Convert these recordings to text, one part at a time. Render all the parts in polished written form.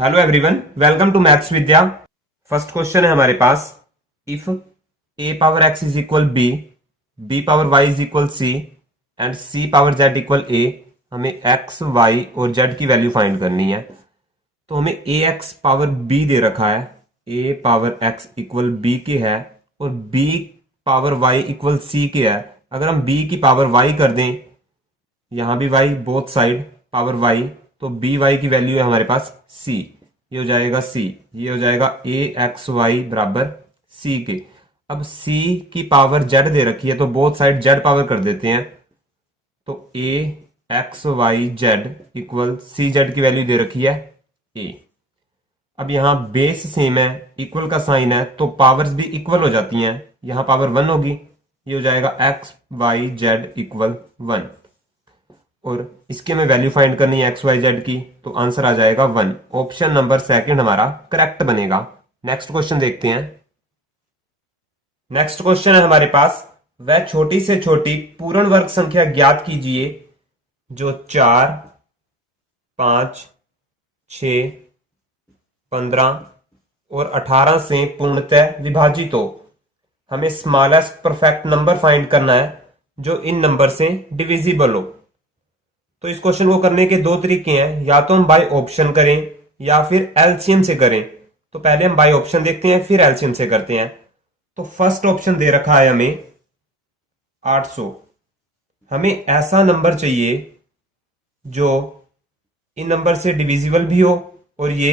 Hello everyone, welcome to maths Vidya. First question है हमारे पास, if a power x is equal b power y is equal c and c power z equal a। हमें x, y और z की value find करनी है। तो हमें ax पावर b दे रखा है, a power x equal b के है और b power y equal c के है। अगर हम b की पावर y कर दें, यहां भी y both side power y, तो बी वाई की वैल्यू है हमारे पास c। ये हो जाएगा c, ये हो जाएगा a एक्स वाई बराबर c के। अब c की पावर z दे रखी है तो बोथ साइड z पावर कर देते हैं, तो a x y z equal c z की वैल्यू दे रखी है a। अब यहां बेस सेम है, इक्वल का साइन है तो पावर्स भी इक्वल हो जाती हैं। यहां पावर 1 होगी, ये हो जाएगा एक्स वाई जेड इक्वल 1 और इसकी हमें वैल्यू फाइंड करनी है एक्स वाई जेड की, तो आंसर आ जाएगा 1। ऑप्शन नंबर सेकंड हमारा करेक्ट बनेगा। नेक्स्ट क्वेश्चन देखते हैं। नेक्स्ट क्वेश्चन है हमारे पास, वह छोटी से छोटी पूर्ण वर्ग संख्या ज्ञात कीजिए जो 4, 5, 6, 15 और 18 से पूर्णतः विभाजित हो। हमें स्मॉलेस्ट परफेक्ट नंबर फाइंड करना है जो इन नंबर से डिविजिबल हो। तो इस क्वेश्चन को करने के दो तरीके हैं, या तो हम बाय ऑप्शन करें या फिर एलसीएम से करें। तो पहले हम बाय ऑप्शन देखते हैं, फिर एलसीएम से करते हैं। तो फर्स्ट ऑप्शन दे रखा है हमें 800। हमें ऐसा नंबर चाहिए जो इन नंबर से डिविजिबल भी हो और ये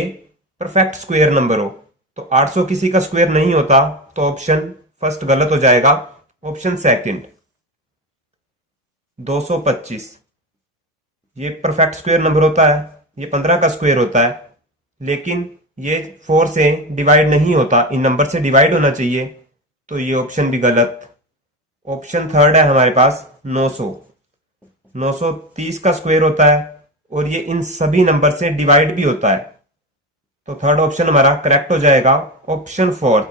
परफेक्ट स्क्वायर नंबर हो। तो 800 किसी का स्क्वायर नहीं होता, तो ऑप्शन फर्स्ट गलत हो जाएगा। ऑप्शन सेकंड 225, ये परफेक्ट स्क्वायर नंबर होता है, ये 15 का स्क्वायर होता है, लेकिन ये 4 से डिवाइड नहीं होता, इन नंबर से डिवाइड होना चाहिए, तो ये ऑप्शन भी गलत। ऑप्शन थर्ड है हमारे पास 900। 930 का स्क्वायर होता है और ये इन सभी नंबर से डिवाइड भी होता है, तो थर्ड ऑप्शन हमारा करेक्ट हो जाएगा। ऑप्शन फोर्थ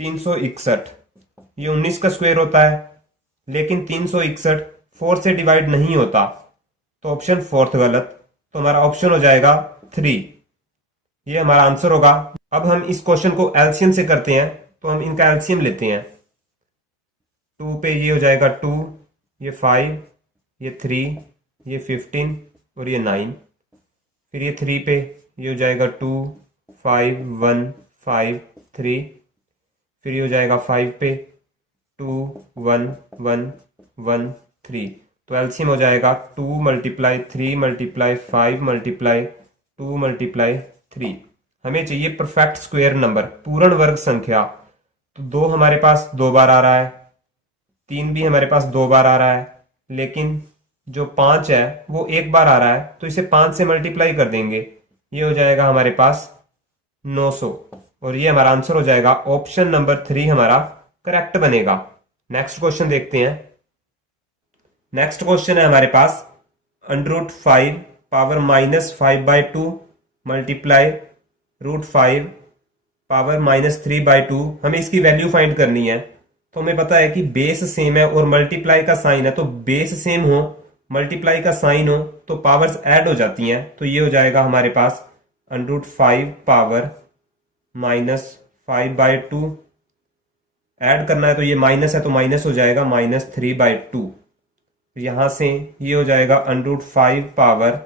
361, ये 19 का स्क्वायर होता है, लेकिन 361 4 से डिवाइड नहीं होता, तो ऑप्शन फोर्थ गलत। तो हमारा ऑप्शन हो जाएगा 3, ये हमारा आंसर होगा। अब हम इस क्वेश्चन को एलसीएम से करते हैं, तो हम इनका एलसीएम लेते हैं। 2 पे ये हो जाएगा 2, ये 5, ये 3, ये 15 और ये 9। फिर ये 3 पे ये हो जाएगा 2, 5, 1, 5, 3। फिर ये हो जाएगा 5 पे 2, 1, 1, 1, 3। तो एलसीएम हो जाएगा 2 मल्टीप्लाई 3 मल्टीप्लाई 5 मल्टीप्लाई 2 मल्टीप्लाई 3। हमें चाहिए परफेक्ट स्क्वायर नंबर, पूर्ण वर्ग संख्या। तो 2 हमारे पास 2 बार आ रहा है, 3 भी हमारे पास 2 बार आ रहा है, लेकिन जो 5 है वो 1 बार आ रहा है, तो इसे 5 से मल्टीप्लाई कर देंगे, ये हो जाएगा हमारे पास 900 और ये हमारा आंसर हो जाएगा। ऑप्शन नंबर 3 हमारा करेक्ट बनेगा। नेक्स्ट क्वेश्चन देखते हैं। नेक्स्ट क्वेश्चन है हमारे पास, √5 पावर -5/2 मल्टीप्लाई √5 पावर -3/2। हमें इसकी वैल्यू फाइंड करनी है। तो हमें पता है कि बेस सेम है और मल्टीप्लाई का साइन है, तो बेस सेम हो, मल्टीप्लाई का साइन हो, तो पावर्स ऐड हो जाती हैं। तो ये हो जाएगा हमारे पास √5 पावर -5/2। ऐड करना है तो ये माइनस है तो माइनस हो जाएगा -3/2। यहां से ये हो जाएगा √5 पावर,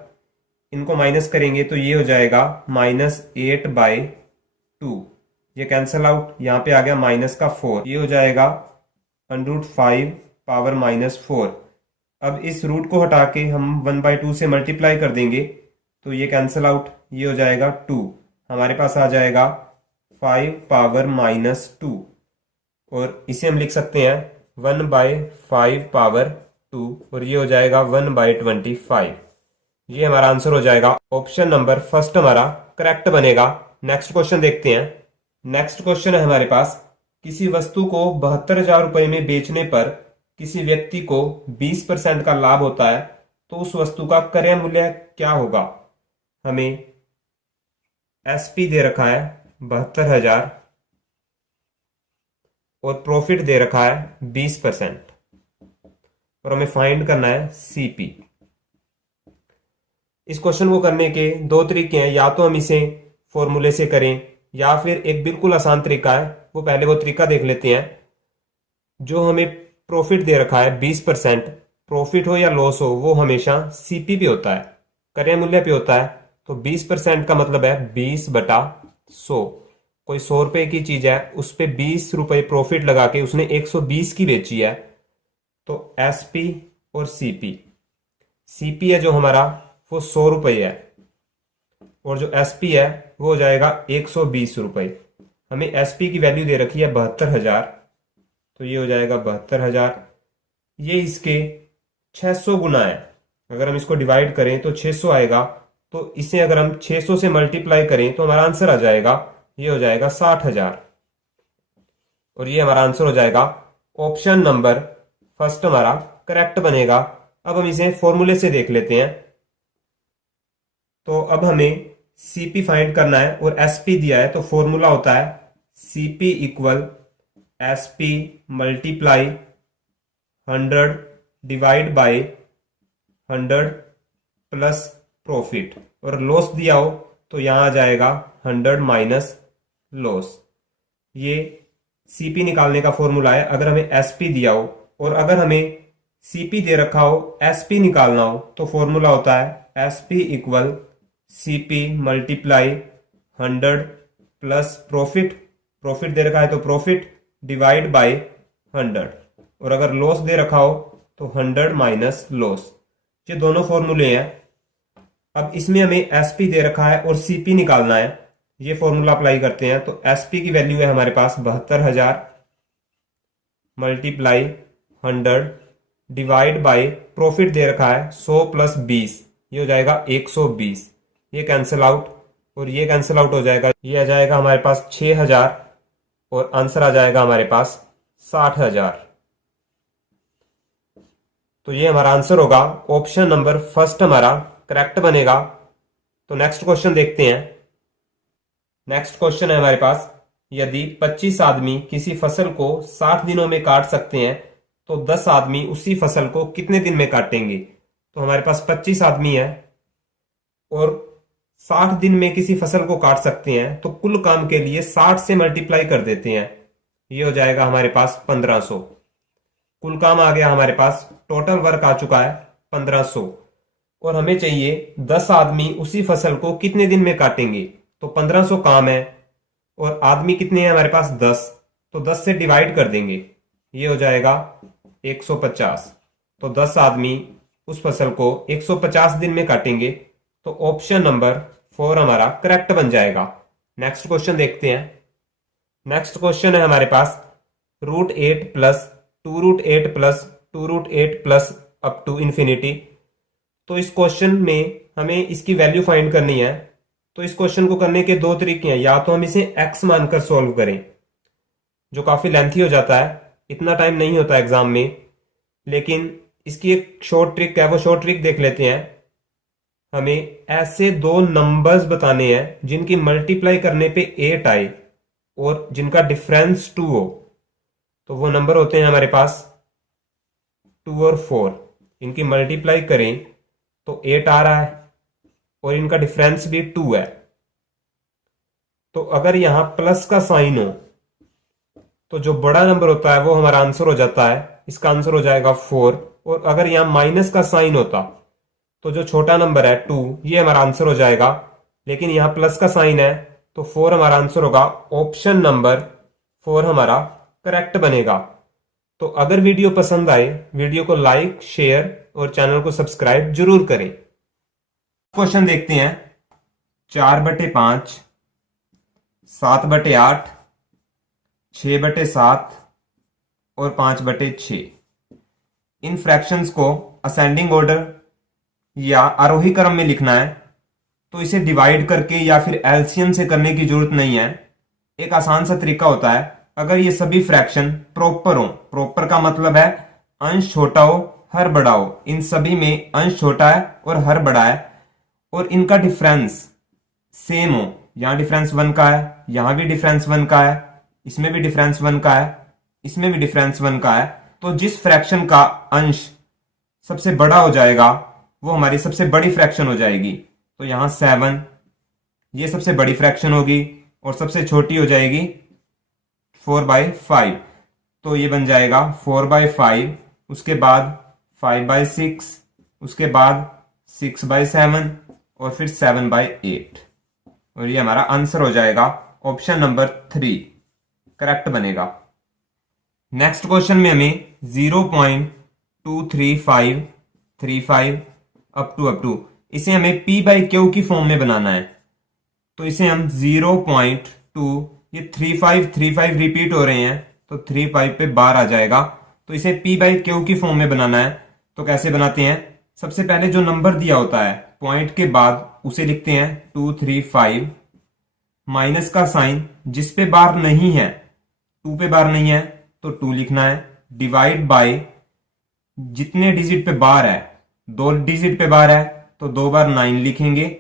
इनको माइनस करेंगे तो ये हो जाएगा -8/2। ये कैंसल आउट, यहां पे आ गया -4, ये हो जाएगा √5 पावर -4। अब इस रूट को हटा के हम 1/2 से मल्टीप्लाई कर देंगे तो ये कैंसल आउट, ये हो जाएगा 2। हमारे पास आ जाएगा 5 पावर -2 और इसे हम लिख सकते हैं 1/5 पावर 2 और ये हो जाएगा 1/25। ये हमारा आंसर हो जाएगा। ऑप्शन नंबर फर्स्ट हमारा करेक्ट बनेगा। नेक्स्ट क्वेश्चन देखते हैं। नेक्स्ट क्वेश्चन है हमारे पास, किसी वस्तु को 72,000 रुपए में बेचने पर किसी व्यक्ति को 20% का लाभ होता है, तो उस वस्तु का क्रय मूल्य क्या होगा। हमें एसपी दे रखा है 72,000 और प्रॉफिट दे रखा है 20% और हमें फाइंड करना है सीपी। इस क्वेश्चन को करने के दो तरीके हैं, या तो हम इसे फॉर्मूले से करें या फिर एक बिल्कुल आसान तरीका है, वो पहले वो तरीका देख लेते हैं। जो हमें प्रॉफिट दे रखा है 20%, प्रॉफिट हो या लॉस हो वो हमेशा सीपी पे होता है, क्रय मूल्य पे होता है। तो 20% का मतलब है 20/100। कोई 100 रुपए की चीज है, उस पे 20 रुपए प्रॉफिट लगा के उसने 120 की बेची है, तो एसपी और सीपी, सीपी है जो हमारा वो 100 रुपए है, और जो एसपी है वो हो जाएगा 120 रुपए। हमें एसपी की वैल्यू दे रखी है 72,000, तो ये हो जाएगा 72,000। ये इसके 600 गुना है, अगर हम इसको डिवाइड करें तो 600 आएगा, तो इसे अगर हम 600 से मल्टीप्लाई करें तो हमारा आंसर आ जाएगा, ये हो जाएगा 60,000, और ये हमारा आंसर हो जाएगा। ऑप्शन नंबर फर्स्ट हमारा करेक्ट बनेगा। अब हम इसे फॉर्मूले से देख लेते हैं। तो अब हमें सीपी फाइंड करना है और एसपी दिया है, तो फॉर्मूला होता है CP equal SP multiply 100 divide by 100 plus profit, और लॉस दिया हो तो यहां आ जाएगा 100 माइनस लॉस। ये सीपी निकालने का फॉर्मूला है अगर हमें एसपी दिया हो, और अगर हमें सीपी दे रखा हो एसपी निकालना हो तो फॉर्मूला होता है SP equal CP multiply 100 plus profit, profit दे रखा है तो प्रॉफिट डिवाइड बाय 100, और अगर लॉस दे रखा हो तो 100 माइनस लॉस। ये दोनों फॉर्मूले हैं। अब इसमें हमें एसपी दे रखा है और सीपी निकालना है, ये फॉर्मूला अप्लाई करते हैं। तो एसपी की वैल्यू है हमारे पास 72,000 मल्टीप्लाई 100 डिवाइड बाय प्रॉफिट दे रखा है 100 प्लस 20, ये हो जाएगा 120। ये कैंसिल आउट और ये कैंसिल आउट हो जाएगा, ये आ जाएगा हमारे पास 6,000, और आंसर आ जाएगा हमारे पास 60,000। तो ये हमारा आंसर होगा। ऑप्शन नंबर फर्स्ट हमारा करेक्ट बनेगा। तो नेक्स्ट क्वेश्चन देखते हैं। नेक्स्ट क्वेश्चन है हमारे पास, यदि 25 आदमी किसी फसल को 60 दिनों में काट सकते हैं तो 10 आदमी उसी फसल को कितने दिन में काटेंगे। तो हमारे पास 25 आदमी है और 60 दिन में किसी फसल को काट सकते हैं, तो कुल काम के लिए 60 से मल्टीप्लाई कर देते हैं, ये हो जाएगा हमारे पास 1500। कुल काम आ गया हमारे पास, टोटल वर्क आ चुका है 1500, और हमें चाहिए 10 आदमी उसी फसल को कितने दिन में काटेंगे। तो 1500 काम है और आदमी कितने हैं हमारे पास 10, तो 10 से डिवाइड कर देंगे, ये हो जाएगा 150। तो 10 आदमी उस फसल को 150 दिन में काटेंगे, तो ऑप्शन नंबर 4 हमारा करेक्ट बन जाएगा। नेक्स्ट क्वेश्चन देखते हैं। नेक्स्ट क्वेश्चन है हमारे पास √8 plus 2√8 plus 2√8 plus up to infinity. तो इस क्वेश्चन में हमें इसकी वैल्यू फाइंड करनी है। तो इस क्वेश्चन को करने के दो तरीके हैं, या तो हम इसे x मानकर सॉल्व करें, जो काफी लेंथी हो जाता है, इतना टाइम नहीं होता एग्जाम में, लेकिन इसकी एक शॉर्ट ट्रिक है, वो शॉर्ट ट्रिक देख लेते हैं। हमें ऐसे दो नंबर्स बताने हैं जिनकी मल्टीप्लाई करने पे 8 आए और जिनका डिफरेंस 2 हो। तो वो नंबर होते हैं हमारे पास 2 और 4। इनकी मल्टीप्लाई करें तो 8 आ रहा है और इनका डिफरेंस भी 2 है। तो अगर यहां प्लस का साइन हो तो जो बड़ा नंबर होता है वो हमारा आंसर हो जाता है, इसका आंसर हो जाएगा 4। और अगर यहां माइनस का साइन होता तो जो छोटा नंबर है 2, ये हमारा आंसर हो जाएगा। लेकिन यहां प्लस का साइन है तो 4 हमारा आंसर होगा। ऑप्शन नंबर 4 हमारा करेक्ट बनेगा। तो अगर वीडियो पसंद आए, वीडियो को लाइक, शेयर और चैनल को सब्सक्राइब जरूर करें। क्वेश्चन देखते हैं। 4/5, 7/8, 6/7 और 5/6। इन फ्रैक्शंस को असेंडिंग ऑर्डर या आरोही क्रम में लिखना है, तो इसे डिवाइड करके या फिर एलसीएम से करने की जरूरत नहीं है। एक आसान सा तरीका होता है, अगर ये सभी फ्रैक्शन प्रॉपर हो, प्रॉपर का मतलब है अंश छोटा हो हर बड़ा हो, इन सभी में अंश छोटा है और हर बड़ा है, और इनका डिफरेंस सेम हो, यहां डिफरेंस 1 का है, यहां भी डिफरेंस 1 का है, इसमें भी डिफरेंस 1 का है, इसमें भी डिफरेंस 1 का है, तो जिस फ्रैक्शन का अंश सबसे बड़ा हो जाएगा वो हमारी सबसे बड़ी फ्रैक्शन हो जाएगी। तो यहां 7 ये सबसे बड़ी फ्रैक्शन होगी और सबसे छोटी हो जाएगी 4/5। तो ये बन जाएगा 4/5, उसके बाद 5/6, उसके बाद 6/7 और फिर 7/8। और ये हमारा आंसर हो जाएगा ऑप्शन नंबर 3 करेक्ट बनेगा। नेक्स्ट क्वेश्चन में हमें 0.23535 अप टू इसे हमें p/q की फॉर्म में बनाना है। तो इसे हम 0.2, ये 3535 रिपीट हो रहे हैं तो 35 पे बार आ जाएगा। तो इसे p/q की फॉर्म में बनाना है। तो कैसे बनाते हैं, सबसे पहले जो नंबर दिया होता है पॉइंट के बाद उसे लिखते हैं 235, माइनस का साइन जिस पे बार नहीं है, 2 पे बार नहीं है तो 2 लिखना है, डिवाइड बाय जितने डिजिट पे बार है, 2 डिजिट पे बार है तो 2 बार 9 लिखेंगे,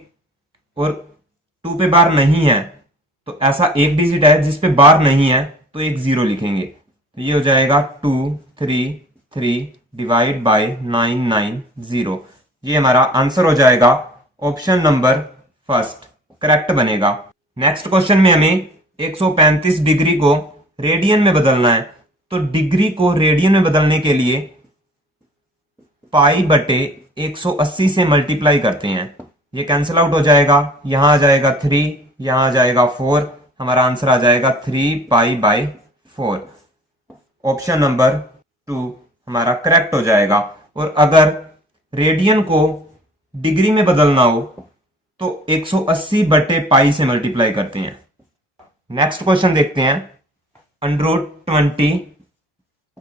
और 2 पे बार नहीं है तो ऐसा एक डिजिट है जिस पे बार नहीं है तो एक 0 लिखेंगे। तो ये हो जाएगा 233 डिवाइड बाय 990। ये हमारा आंसर हो जाएगा ऑप्शन नंबर फर्स्ट करेक्ट बनेगा। नेक्स्ट क्वेश्चन में हमें 135 डिग्री को रेडियन में बदलना है। तो डिग्री को रेडियन में बदलने के लिए π/180 से मल्टीप्लाई करते हैं। ये कैंसिल आउट हो जाएगा, यहां आ जाएगा 3, यहां आ जाएगा 4, हमारा आंसर आ जाएगा 3π/4। ऑप्शन नंबर 2 हमारा करेक्ट हो जाएगा। और अगर रेडियन को डिग्री में बदलना हो तो 180/π से मल्टीप्लाई करते हैं। नेक्स्ट क्वेश्चन देखते हैं, √20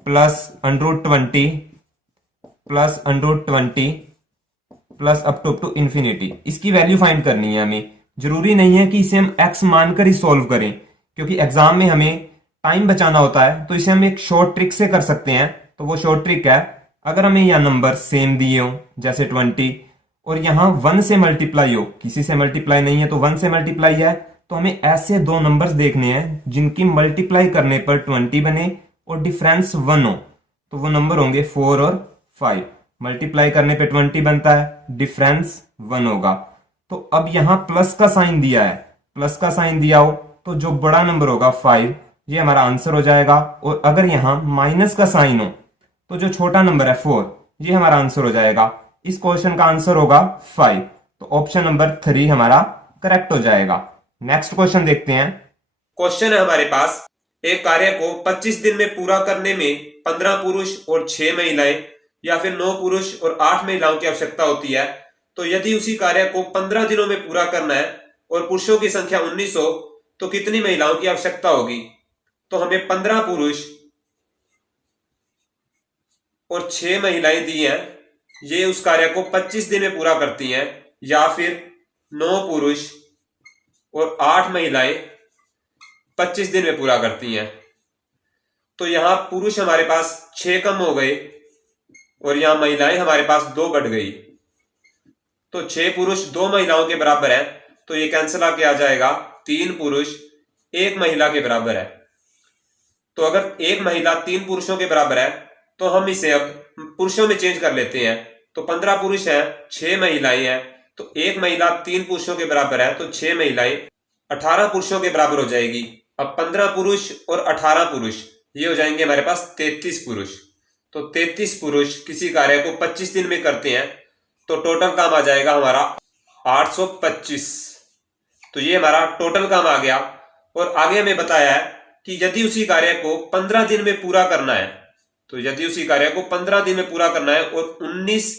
plus √20 plus √20 plus up to infinity, इसकी वैल्यू फाइंड करनी है हमें। जरूरी नहीं है कि इसे हम x मानकर ही सॉल्व करें, क्योंकि एग्जाम में हमें टाइम बचाना होता है। तो इसे हम एक शॉर्ट ट्रिक से कर सकते हैं। तो वो शॉर्ट ट्रिक है, अगर हमें यह नंबर सेम दिए हो जैसे 20 और यहां 1 से मल्टीप्लाई हो, किसी से मल्टीप्लाई नहीं है तो 1 से मल्टीप्लाई है, तो हमें ऐसे दो नंबर्स देखने हैं जिनकी मल्टीप्लाई करने पर 20 बने और डिफरेंस 1 हो। तो वो नंबर होंगे 4 और 5। मल्टीप्लाई करने पे 20 बनता है, डिफरेंस 1 होगा। तो अब यहां प्लस का साइन दिया है, प्लस का साइन दिया हो तो जो बड़ा नंबर होगा 5, ये हमारा आंसर हो जाएगा। और अगर यहां माइनस का साइन हो तो जो छोटा नंबर है 4, ये हमारा आंसर हो जाएगा। इस क्वेश्चन का आंसर होगा 5। तो ऑप्शन नंबर 3 हमारा करेक्ट हो जाएगा। नेक्स्ट क्वेश्चन देखते हैं। क्वेश्चन है हमारे पास, एक कार्य को 25 दिन में पूरा करने में 15 पुरुष और 6 महिलाएं या फिर 9 पुरुष और 8 महिलाओं की आवश्यकता होती है। तो यदि उसी कार्य को 15 दिनों में पूरा करना है और पुरुषों की संख्या 19 हो तो कितनी महिलाओं की आवश्यकता होगी। तो हमें 15 पुरुष और 6 महिलाएं दी हैं, ये उस कार्य को 25 दिन में पूरा करती हैं, या फिर 9 पुरुष और 8 महिलाएं 25 दिन में पूरा करती हैं। तो यहां पुरुष हमारे पास 6 कम हो गए और यहां महिलाएं हमारे पास 2 बढ़ गई। तो 6 पुरुष 2 महिलाओं के बराबर है, तो ये कैंसिल आके आ जाएगा 3 पुरुष 1 महिला के बराबर है। तो अगर एक महिला 3 पुरुषों के बराबर है तो हम इसे अब पुरुषों में चेंज कर लेते हैं। तो 15 पुरुष है, 6 महिलाएं हैं, तो एक महिला 3 पुरुषों के बराबर है, तो 6 महिलाएं 18 पुरुषों के बराबर हो जाएगी। अब 15 पुरुष और 18 पुरुष ये हो जाएंगे हमारे पास 33 पुरुष। तो 33 पुरुष किसी कार्य को 25 दिन में करते हैं, तो टोटल काम आ जाएगा हमारा 825। तो ये हमारा टोटल काम आ गया। और आगे हमें बताया है कि यदि उसी कार्य को 15 दिन में पूरा करना है, तो यदि उसी कार्य को 15 दिन में पूरा करना है और 19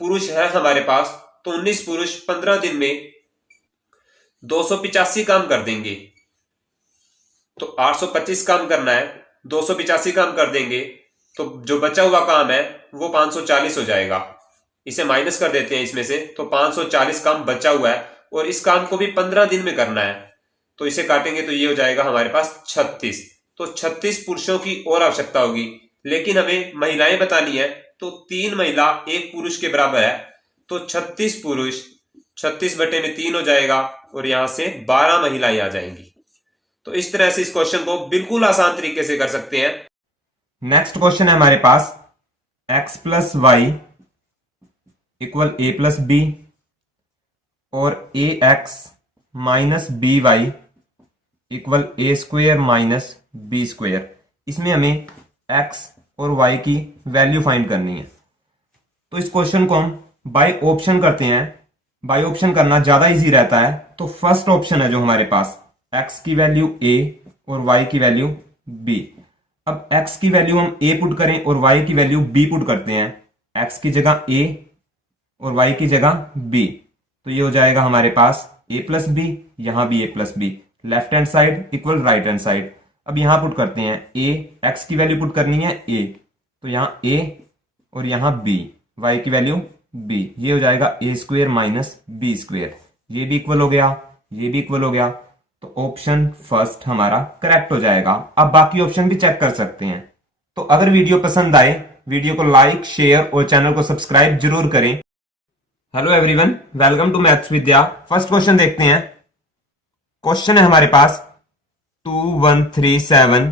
पुरुष है हमारे पास, तो 19 पुरुष 15 दिन में 285 काम कर देंगे। तो 825 काम करना है, 285 काम कर देंगे, तो जो बचा हुआ काम है वो 540 हो जाएगा। इसे माइनस कर देते हैं इसमें से, तो 540 काम बचा हुआ है और इस काम को भी 15 दिन में करना है। तो इसे काटेंगे तो ये हो जाएगा हमारे पास 36। तो 36 पुरुषों की और आवश्यकता होगी, लेकिन हमें महिलाएं बतानी है। तो 3 महिला 1 पुरुष के बराबर है, तो 36 पुरुष 36/3 हो जाएगा और यहां से 12 महिलाएं आ जाएंगी। तो इस तरह से इस क्वेश्चन को बिल्कुल आसान तरीके से कर सकते हैं। नेक्स्ट क्वेश्चन है हमारे पास, x + y equal A plus B और A x minus B y equal A square minus B square. इसमें हमें एक्स और वाई की वैल्यू फाइंड करनी है। तो इस क्वेश्चन को हम बाय ऑप्शन करते हैं। बाय ऑप्शन करना ज्यादा इजी रहता है। तो फर्स्ट ऑप्शन है जो हमारे पास, एक्स की वैल्यू ए और वाई की वैल्यू बी। अब एक्स की वैल्यू हम ए पुट करें और वाई की वैल्यू बी पुट करते हैं। एक्स की जगह ए और वाई की जगह बी, तो ये हो जाएगा हमारे पास ए प्लस बी, यहां भी A plus B, left hand side equal right hand side. अब यहां पुट करते हैं ए, एक्स की वैल्यू पुट करनी है ए, तो यहां ए और यहां बी, वाई की वैल्यू बी, ये हो जाएगा A square minus B square. ये भी इक्वल हो गया, ये भी इक्वल हो गया, तो ऑप्शन फर्स्ट हमारा करेक्ट हो जाएगा। अब बाकी ऑप्शन भी चेक कर सकते हैं। तो अगर वीडियो पसंद आए, वीडियो को लाइक, शेयर और चैनल को सब्सक्राइब जरूर करें। Hello everyone, welcome to maths Vidya. First question देखते हैं। क्वेश्चन है हमारे पास 2137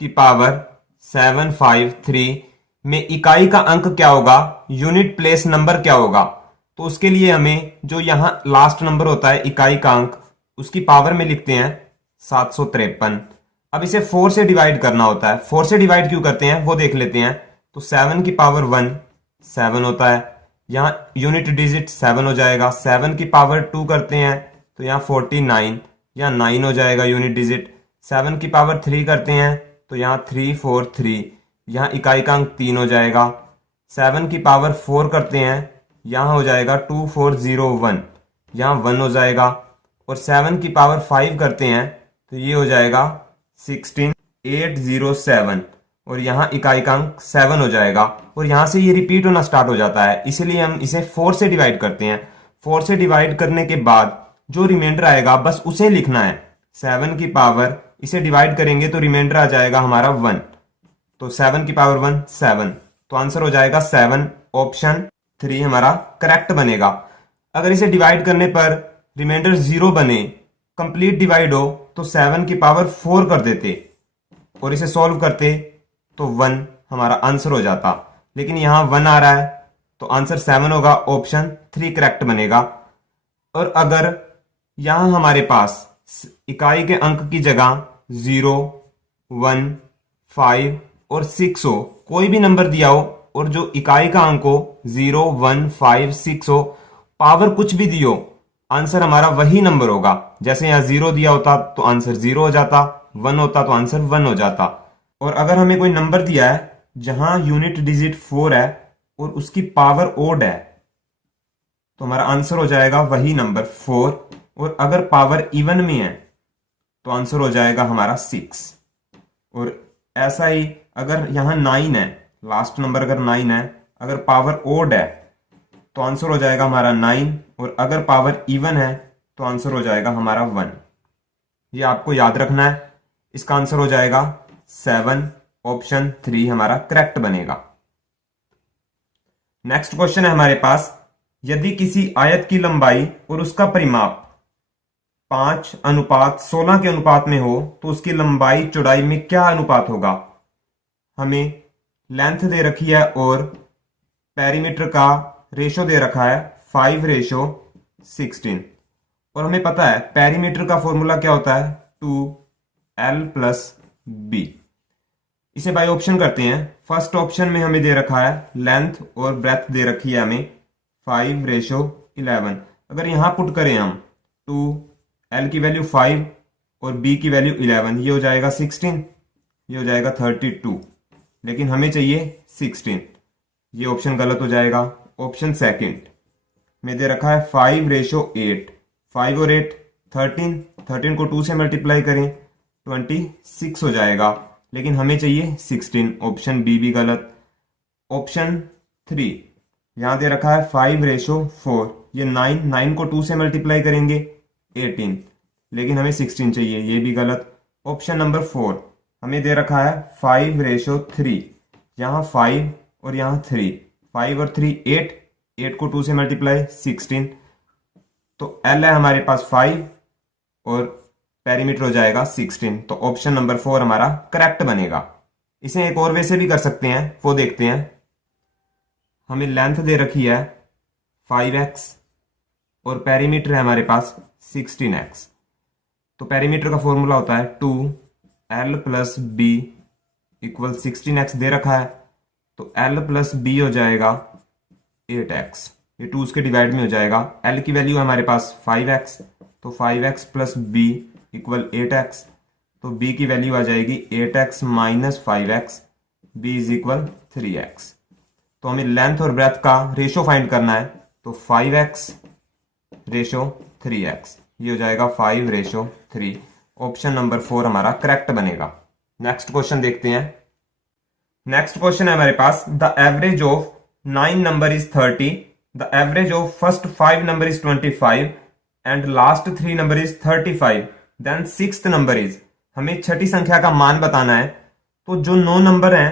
की पावर 753 में इकाई का अंक क्या होगा, यूनिट प्लेस नंबर क्या होगा। तो उसके लिए हमें जो यहां लास्ट नंबर होता है इकाई का अंक, उसकी पावर में लिखते हैं 753। अब इसे 4 से डिवाइड करना होता है। 4 से डिवाइड क्यों करते हैं वो देख लेते हैं। तो 7 की पावर 1 7 होता है, यहां यूनिट डिजिट 7 हो जाएगा। 7 की पावर 2 करते हैं तो यहां 49, यहां 9 हो जाएगा यूनिट डिजिट। 7 की पावर 3 करते हैं तो यहां 343, यहां इकाई का अंक 3 हो जाएगा। 7 की पावर 4 करते हैं, यहां हो जाएगा 2401, यहां 1 हो जाएगा। और 7 की पावर 5 करते हैं तो ये हो जाएगा 16807, और यहां इकाई का अंक 7 हो जाएगा। और यहां से ये रिपीट होना स्टार्ट हो जाता है, इसीलिए हम इसे 4 से डिवाइड करते हैं। 4 से डिवाइड करने के बाद जो रिमाइंडर आएगा बस उसे लिखना है। 7 की पावर इसे डिवाइड करेंगे तो रिमाइंडर आ जाएगा हमारा 1, तो 7 की पावर 1 7, तो आंसर हो जाएगा 7। ऑप्शन 3 हमारा करेक्ट बनेगा। अगर इसे डिवाइड करने पर रिमाइंडर 0 बने, कंप्लीट डिवाइड हो, तो 7 की पावर 4 कर देते और इसे सॉल्व करते तो 1 हमारा आंसर हो जाता। लेकिन यहां 1 आ रहा है तो आंसर 7 होगा। ऑप्शन 3 करेक्ट बनेगा। और अगर यहां हमारे पास इकाई के अंक की जगह 0 1 5 और 6 हो, कोई भी नंबर दिया हो और जो इकाई का अंक हो 0 1 5 6 हो, पावर कुछ भी दी हो, आंसर हमारा वही नंबर होगा। जैसे यहां 0 दिया होता तो आंसर 0 हो जाता, 1 होता तो आंसर 1 हो जाता। और अगर हमें कोई नंबर दिया है जहां यूनिट डिजिट 4 है और उसकी पावर ओड है, तो हमारा आंसर हो जाएगा वही नंबर 4। और अगर पावर इवन में है तो आंसर हो जाएगा हमारा 6। और ऐसा ही अगर यहां 9 है, लास्ट नंबर अगर 9 है, अगर पावर ओड है तो आंसर हो जाएगा हमारा 9। और अगर पावर इवन है तो आंसर हो जाएगा हमारा 1। ये आपको याद रखना है। इसका आंसर हो जाएगा 7। ऑप्शन 3 हमारा करेक्ट बनेगा। नेक्स्ट क्वेश्चन है हमारे पास, यदि किसी आयत की लंबाई और उसका परिमाप 5:16 के अनुपात में हो तो उसकी लंबाई चौड़ाई में क्या अनुपात होगा। हमें लेंथ दे रखी है और पेरीमीटर का रेशो दे रखा है 5:16, और हमें पता है पेरीमीटर का फॉर्मूला क्या होता है 2l + b। इसे बाय ऑप्शन करते हैं। फर्स्ट ऑप्शन में हमें दे रखा है लेंथ और ब्रेथ दे रखी है हमें 5:11। अगर यहां पुट करें हम 2l की वैल्यू 5 और b की वैल्यू 11, ये हो जाएगा 16, ये हो जाएगा 32, लेकिन हमें चाहिए 16। ये ऑप्शन गलत हो जाएगा। ऑप्शन सेकंड में दे रखा है 5:8, 5 और 8 13, 13 को 2 से मल्टीप्लाई करें 26 हो जाएगा, लेकिन हमें चाहिए 16। ऑप्शन बी भी गलत। ऑप्शन 3 यहां दे रखा है 5:4, ये 9 को 2 से मल्टीप्लाई करेंगे 18, लेकिन हमें 16 चाहिए, ये भी गलत। ऑप्शन नंबर 4 हमें दे रखा है 5:3, यहां 5 और यहां 3, 5 और 3 8, 8 को 2 से मल्टीप्लाई 16, तो L है हमारे पास 5 और पेरीमीटर हो जाएगा 16, तो ऑप्शन नंबर 4 हमारा करेक्ट बनेगा। इसे एक और वैसे भी कर सकते हैं, वो देखते हैं। हमें लेंथ दे रखी है 5x और पेरीमीटर है हमारे पास 16x। तो पेरीमीटर का फॉर्मूला होता है 2l plus B equal 16x दे रखा है, तो l प्लस बी हो जाएगा 8x। ये 2 उसके डिवाइड में हो जाएगा। l की वैल्यू है हमारे पास 5x, तो 5x plus B equal 8x। तो b की वैल्यू आ जाएगी 8x minus 5x, b is equal 3x। तो हमें लेंथ और ब्रेथ का रेशो फाइंड करना है, तो 5x रेशो 3x, ये हो जाएगा 5:3। ऑप्शन नंबर 4 हमारा करेक्ट बनेगा। नेक्स्ट क्वेश्चन देखते हैं। नेक्स्ट क्वेश्चन है हमारे पास, the average of 9 number is 30, the average of first 5 number is 25 and last 3 number is 35, then sixth number is. हमें छठी संख्या का मान बताना है। तो जो 9 नंबर हैं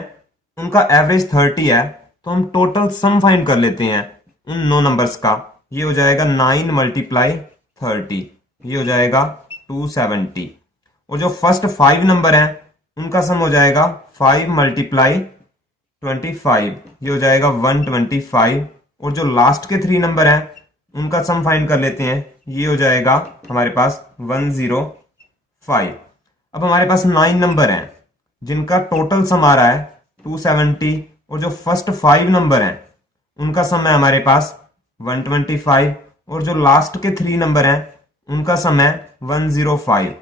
उनका एवरेज 30 है, तो हम टोटल सम फाइंड कर लेते हैं उन 9 नंबर्स का। ये हो जाएगा 9 मल्टीप्लाई 30, ये हो जाएगा 270। और जो फर्स्ट 5 नंबर हैं उनका सम हो जाएगा 5 मल्टीप्लाई 25, ये हो जाएगा 125। और जो लास्ट के 3 नंबर हैं उनका सम फाइंड कर लेते हैं, ये हो जाएगा हमारे पास 105। अब हमारे पास 9 नंबर हैं जिनका टोटल सम आ रहा है 270, और जो फर्स्ट 5 नंबर हैं उनका सम है हमारे पास 125, और जो लास्ट के 3 नंबर हैं उनका सम है 105।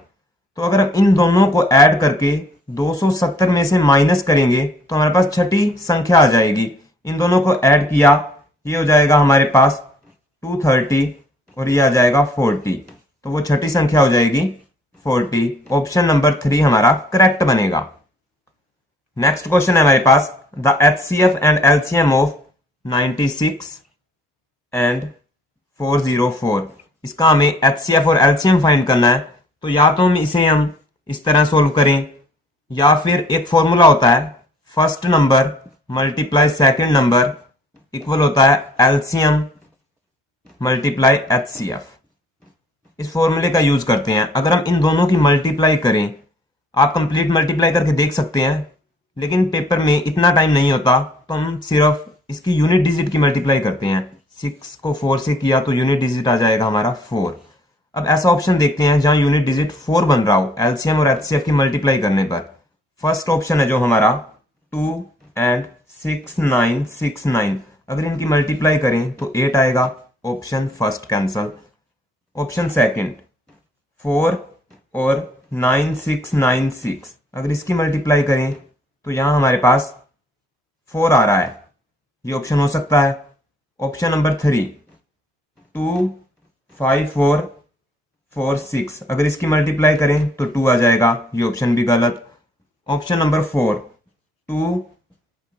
तो अगर हम इन दोनों को ऐड करके 270 में से माइनस करेंगे तो हमारे पास छठी संख्या आ जाएगी। इन दोनों को ऐड किया, ये हो जाएगा हमारे पास 230 और ये आ जाएगा 40। तो वो छठी संख्या हो जाएगी 40। ऑप्शन नंबर 3 हमारा करेक्ट बनेगा। नेक्स्ट क्वेश्चन है हमारे पास, the HCF and LCM of 96 and 404। इसका हमें HCF और LCM फाइंड करना है। तो या तो हम इस तरह सोल्व करें, या फिर एक फॉर्मूला होता है first number multiply second number equal होता है LCM मल्टीप्लाई HCF। इस फॉर्मूले का यूज करते हैं। अगर हम इन दोनों की मल्टीप्लाई करें, आप कंप्लीट मल्टीप्लाई करके देख सकते हैं, लेकिन पेपर में इतना टाइम नहीं होता, तो हम सिर्फ इसकी यूनिट डिजिट की मल्टीप्लाई करते हैं। 6 को 4 से किया तो यूनिट डिजिट आ जाएगा हमारा 4। अब ऐसा ऑप्शन देखते हैं जहां यूनिट डिजिट 4 बन रहा हो LCM और HCF की मल्टीप्लाई करने पर। फर्स्ट ऑप्शन है जो हमारा 2 एंड 6969। अगर इनकी मल्टीप्लाई करें तो 8 आएगा, option first cancel. Option second 4 और 9696, अगर इसकी मल्टीप्लाई करें तो यहां हमारे पास 4 आ रहा है, ये ऑप्शन हो सकता है। ऑप्शन नंबर 3 2 5 4 4 6, अगर इसकी मल्टीप्लाई करें तो 2 आ जाएगा, ये ऑप्शन भी गलत। ऑप्शन नंबर 4 2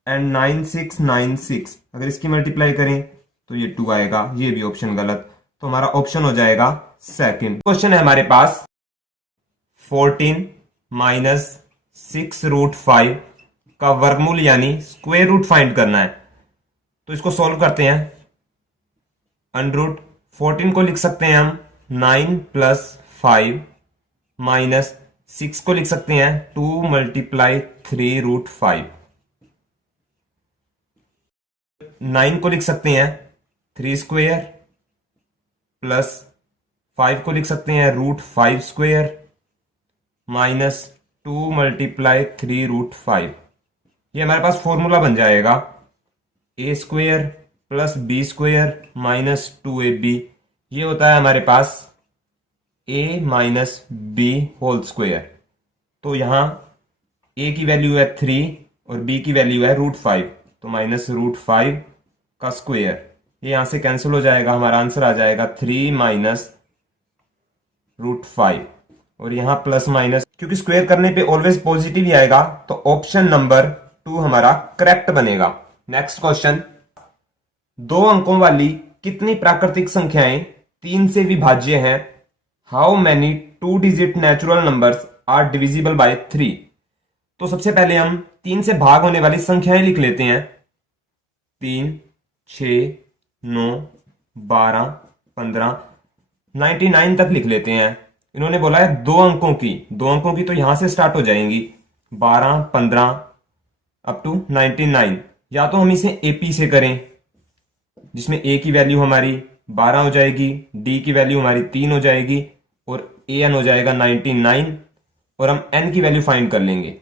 एंड 9696, अगर इसकी मल्टीप्लाई करें तो ये 2 आएगा, ये भी ऑप्शन गलत। तो हमारा ऑप्शन हो जाएगा सेकंड। क्वेश्चन है हमारे पास 14 माइनस 6√5 का वर्गमूल यानी स्क्वायर रूट फाइंड करना है। तो इसको सॉल्व करते हैं। अंडर 14 को लिख सकते हैं हम 9 प्लस 5 माइनस 6 को लिख सकते हैं 2 मल्टीप्लाई 3√5। 9 को लिख सकते हैं 3 स्क्वायर प्लस 5 को लिख सकते हैं √5 स्क्वायर माइनस 2 मल्टीप्लाई 3√5। ये हमारे पास फॉर्मूला बन जाएगा a square plus b square minus 2ab। ये होता है हमारे पास a minus b whole square. तो यहां a की वैल्यू है 3 और b की वैल्यू है √5, तो माइनस √5 का स्क्वायर, ये यहां से कैंसिल हो जाएगा। हमारा आंसर आ जाएगा 3 माइनस √5, और यहां प्लस माइनस, क्योंकि स्क्वायर करने पे ऑलवेज पॉजिटिव ही आएगा, तो ऑप्शन नंबर 2 हमारा करेक्ट बनेगा। नेक्स्ट क्वेश्चन, 2 अंकों वाली कितनी प्राकृतिक संख्याएं 3 से विभाज्य हैं? How many 2 digit natural numbers are divisible by 3? तो सबसे पहले हम 3 से भाग होने वाली संख्याएं लिख लेते हैं। 3 6 9 12 15 99 तक लिख लेते हैं। इन्होंने बोला है 2 अंकों की, 2 अंकों की तो यहां से स्टार्ट हो जाएंगी 12 15 अप टू 99। या तो हम इसे एपी से करें, जिसमें a की वैल्यू हमारी 12 हो जाएगी, d की वैल्यू हमारी 3 हो जाएगी और an हो जाएगा 99 और हम n की वैल्यू फाइंड कर लेंगे।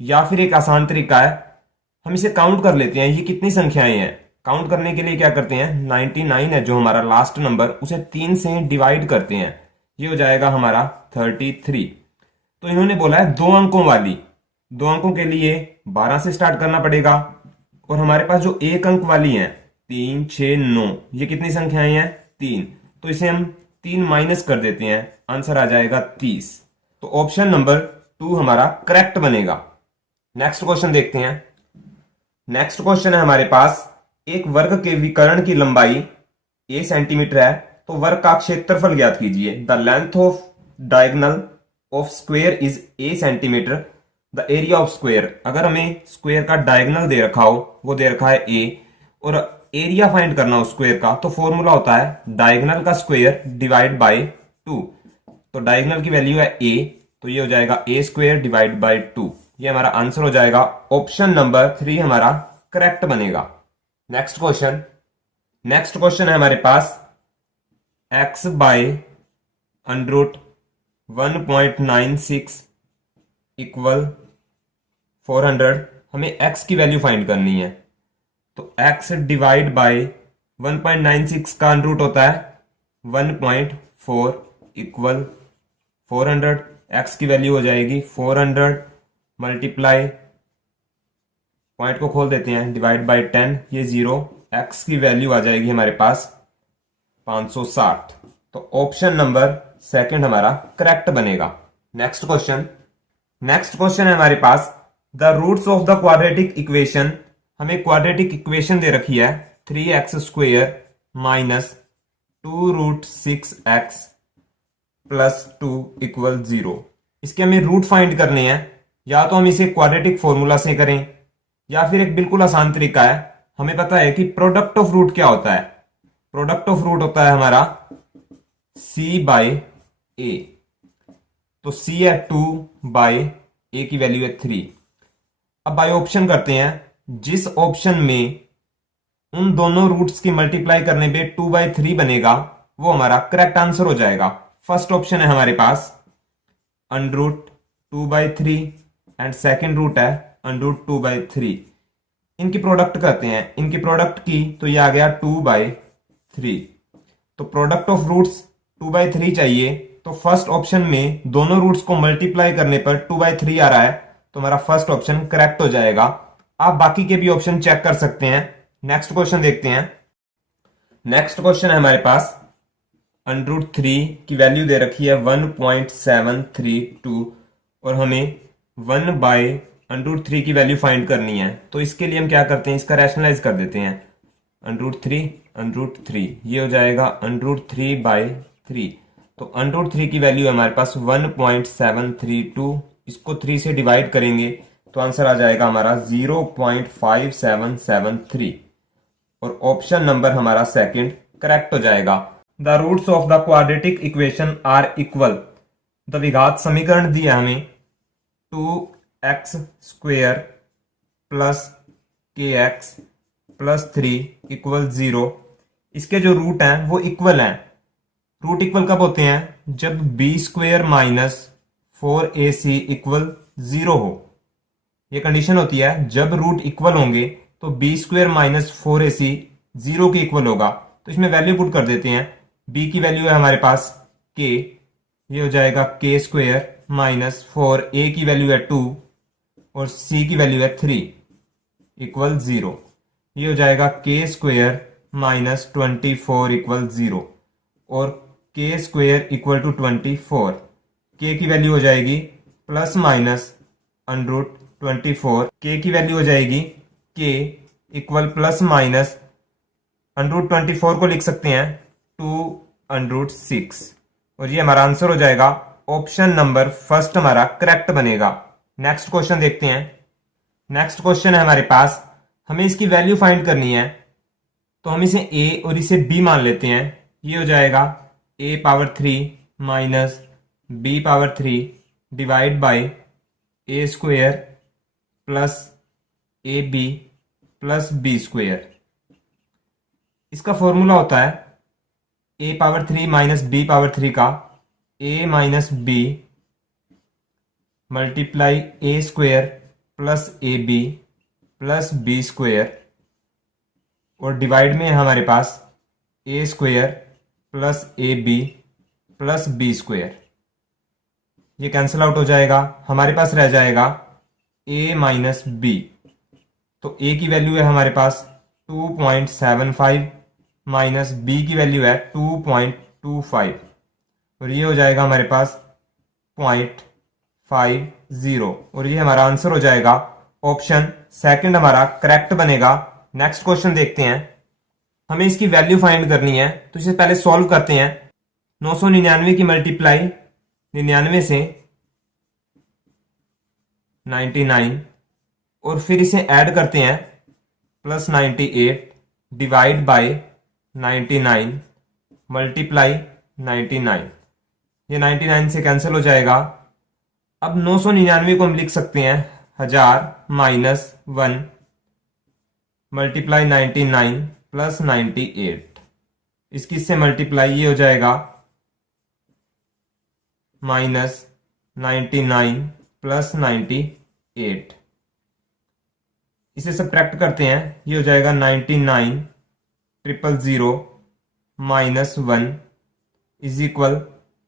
या फिर एक आसान तरीका है, हम इसे काउंट कर लेते हैं, ये कितनी संख्याएं हैं। काउंट करने के लिए क्या करते हैं, 99 है जो हमारा लास्ट नंबर, उसे 3 से डिवाइड करते हैं, ये हो जाएगा हमारा 33। तो इन्होंने बोला है 2 अंकों वाली, 2 अंकों के लिए 12 से स्टार्ट करना पड़ेगा और हमारे पास जो 1 अंक वाली है 3 6 9, ये कितनी संख्याएं हैं 3, तो इसे हम 3 माइनस कर देते हैं, आंसर आ जाएगा 30। तो ऑप्शन नंबर 2 हमारा करेक्ट बनेगा। नेक्स्ट क्वेश्चन देखते हैं। नेक्स्ट क्वेश्चन है हमारे पास, एक वर्ग के विकर्ण की लंबाई a सेंटीमीटर है, तो वर्ग का क्षेत्रफल ज्ञात कीजिए। The length of diagonal of square is a centimetre, the area of square. अगर हमें स्क्वायर का डायगोनल दे रखा हो, वो दे रखा है a, और एरिया फाइंड करना हो स्क्वायर का, तो फॉर्मूला होता है डायगोनल का स्क्वायर डिवाइड बाय 2। तो डायगोनल की वैल्यू है a, तो ये हो जाएगा a स्क्वायर डिवाइड बाय 2। ये हमारा आंसर हो जाएगा, ऑप्शन नंबर 3 हमारा करेक्ट बनेगा। Next question. नेक्स्ट क्वेश्चन है हमारे पास, x by under root 1.96 equal 400। हमें x की वैल्यू फाइंड करनी है, तो x डिवाइड बाय 1.96 का अंडर रूट होता है 1.4 इक्वल 400। x की वैल्यू हो जाएगी 400 मल्टीप्लाई, पॉइंट को खोल देते हैं, डिवाइड बाय 10, ये 0, x की वैल्यू आ जाएगी हमारे पास 560। तो ऑप्शन नंबर 2 हमारा करेक्ट बनेगा। Next question. नेक्स्ट क्वेश्चन है हमारे पास, the roots of the quadratic equation. हमें क्वाड्रेटिक इक्वेशन दे रखी है 3x square minus 2 root 6x plus 2 equal 0। इसके हमें रूट फाइंड करने हैं, या तो हम इसे क्वाड्रेटिक फॉर्मूला से करें, या फिर एक बिल्कुल आसान तरीका है, हमें पता है कि प्रोडक्ट ऑफ रूट क्या होता है। प्रोडक्ट ऑफ रूट होता है हमारा c बाय a, तो c है 2 बाय a की वैल्यू है 3। अब बाय ऑप्शन करते हैं, जिस ऑप्शन में उन दोनों रूट्स की मल्टीप्लाई करने पे 2 बाय 3 बनेगा, वो हमारा करेक्ट आंसर हो जाएगा। फर्स्ट ऑप्शन है हमारे पास under root 2 by 3 and second root है अंडर रूट 2 बाय 3। इनकी प्रोडक्ट करते हैं, इनकी प्रोडक्ट की तो ये आ गया 2 बाय 3। तो प्रोडक्ट ऑफ रूट्स 2 बाय 3 चाहिए, तो फर्स्ट ऑप्शन में दोनों रूट्स को मल्टीप्लाई करने पर 2 बाय 3 आ रहा है, तो हमारा फर्स्ट ऑप्शन करेक्ट हो जाएगा। आप बाकी के भी ऑप्शन चेक कर सकते हैं। नेक्स्ट क्वेश्चन देखते हैं। नेक्स्ट क्वेश्चन है हमारे पास, अंडर रूट 3 की वैल्यू दे रखी है 1.732 और हमें 1 बाय अंडर रूट 3 की वैल्यू फाइंड करनी है। तो इसके लिए हम क्या करते हैं, इसका रैशनलाइज कर देते हैं। अंडर रूट 3 ये हो जाएगा अंडर रूट 3 बाय 3। तो अंडर रूट 3 की वैल्यू है हमारे पास 1.732, इसको 3 से डिवाइड करेंगे तो आंसर आ जाएगा हमारा 0.5773 और ऑप्शन नंबर हमारा सेकंड करेक्ट हो जाएगा। The roots of the quadratic equation are equal. द्विघात समीकरण दिया हमें 2x square plus kx plus 3 equal 0। इसके जो रूट हैं वो इक्वल हैं। रूट इक्वल कब होते हैं, जब b square minus 4ac equal 0 हो। ये कंडीशन होती है, जब रूट इक्वल होंगे तो b स्क्वेयर माइनस 4ac 0 के इक्वल होगा। तो इसमें वैल्यू पुट कर देते हैं। b की वैल्यू है हमारे पास k, ये हो जाएगा k स्क्वेयर माइनस 4, a की वैल्यू है 2 और c की वैल्यू है 3 इक्वल 0। ये हो जाएगा k स्क्वेयर माइनस 24 इक्वल 0 और k square equal to 24। k की वैल्यू हो जाएगी plus minus under root 24। k की वैल्यू हो जाएगी k equal plus minus under root 24 को लिख सकते हैं 2 अंडर रूट 6 और ये हमारा आंसर हो जाएगा। ऑप्शन नंबर फर्स्ट हमारा करेक्ट बनेगा। नेक्स्ट क्वेश्चन देखते हैं। नेक्स्ट क्वेश्चन है हमारे पास, हमें इसकी वैल्यू फाइंड करनी है, तो हम इसे a और इसे b मान लेते हैं। ये हो जाएगा a power 3 minus b power 3 divide by a square plus ab plus b square. इसका फॉर्मूला होता है a power 3 minus b power 3 का a minus b multiply a square plus a B plus B square, और divide में है हमारे पास a square plus a B plus B square. ये कैंसिल आउट हो जाएगा, हमारे पास रह जाएगा a माइनस बी। तो a की वैल्यू है हमारे पास 2.75 माइनस b की वैल्यू है 2.25, और ये हो जाएगा हमारे पास 0.50, और ये हमारा आंसर हो जाएगा ऑप्शन सेकंड हमारा करेक्ट बनेगा। नेक्स्ट क्वेश्चन देखते हैं। हमें इसकी वैल्यू फाइंड करनी है, तो इसे पहले सॉल्व करते हैं। 999 की मल्टीप्लाई 99 से 99, और फिर इसे ऐड करते हैं प्लस 98 डिवाइड बाय 99 मल्टीप्लाई 99। ये 99 से कैंसिल हो जाएगा। अब 999 को हम लिख सकते हैं 1000 माइनस 1 मल्टीप्लाई 99 प्लस 98। इसकी से मल्टीप्लाई ये हो जाएगा माइनस 99 प्लस 98। इसे सब्ट्रैक्ट करते हैं, ये हो जाएगा 99,000 माइनस 1 इज इक्वल,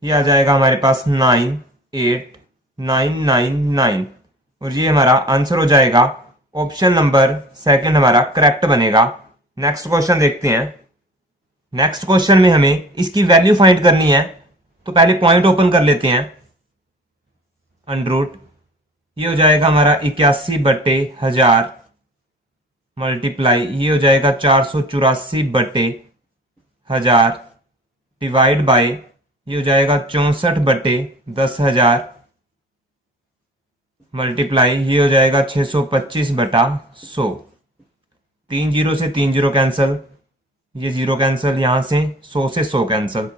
ये आ जाएगा हमारे पास 98,999, और ये हमारा आंसर हो जाएगा। ऑप्शन नंबर सेकंड हमारा करेक्ट बनेगा। नेक्स्ट क्वेश्चन देखते हैं। नेक्स्ट क्वेश्चन में हमें इसकी वैल्यू फाइंड करनी है, तो पहले पॉइंट ओपन कर लेते हैं। अंडर रूट ये हो जाएगा हमारा 81/1000 मल्टीप्लाई ये हो जाएगा 484/1000 डिवाइड बाय ये हो जाएगा 64/10,000 मल्टीप्लाई ये हो जाएगा 625/100। 3 जीरो से 3 जीरो कैंसिल, ये जीरो कैंसिल, यहां से 100 से 100 कैंसिल,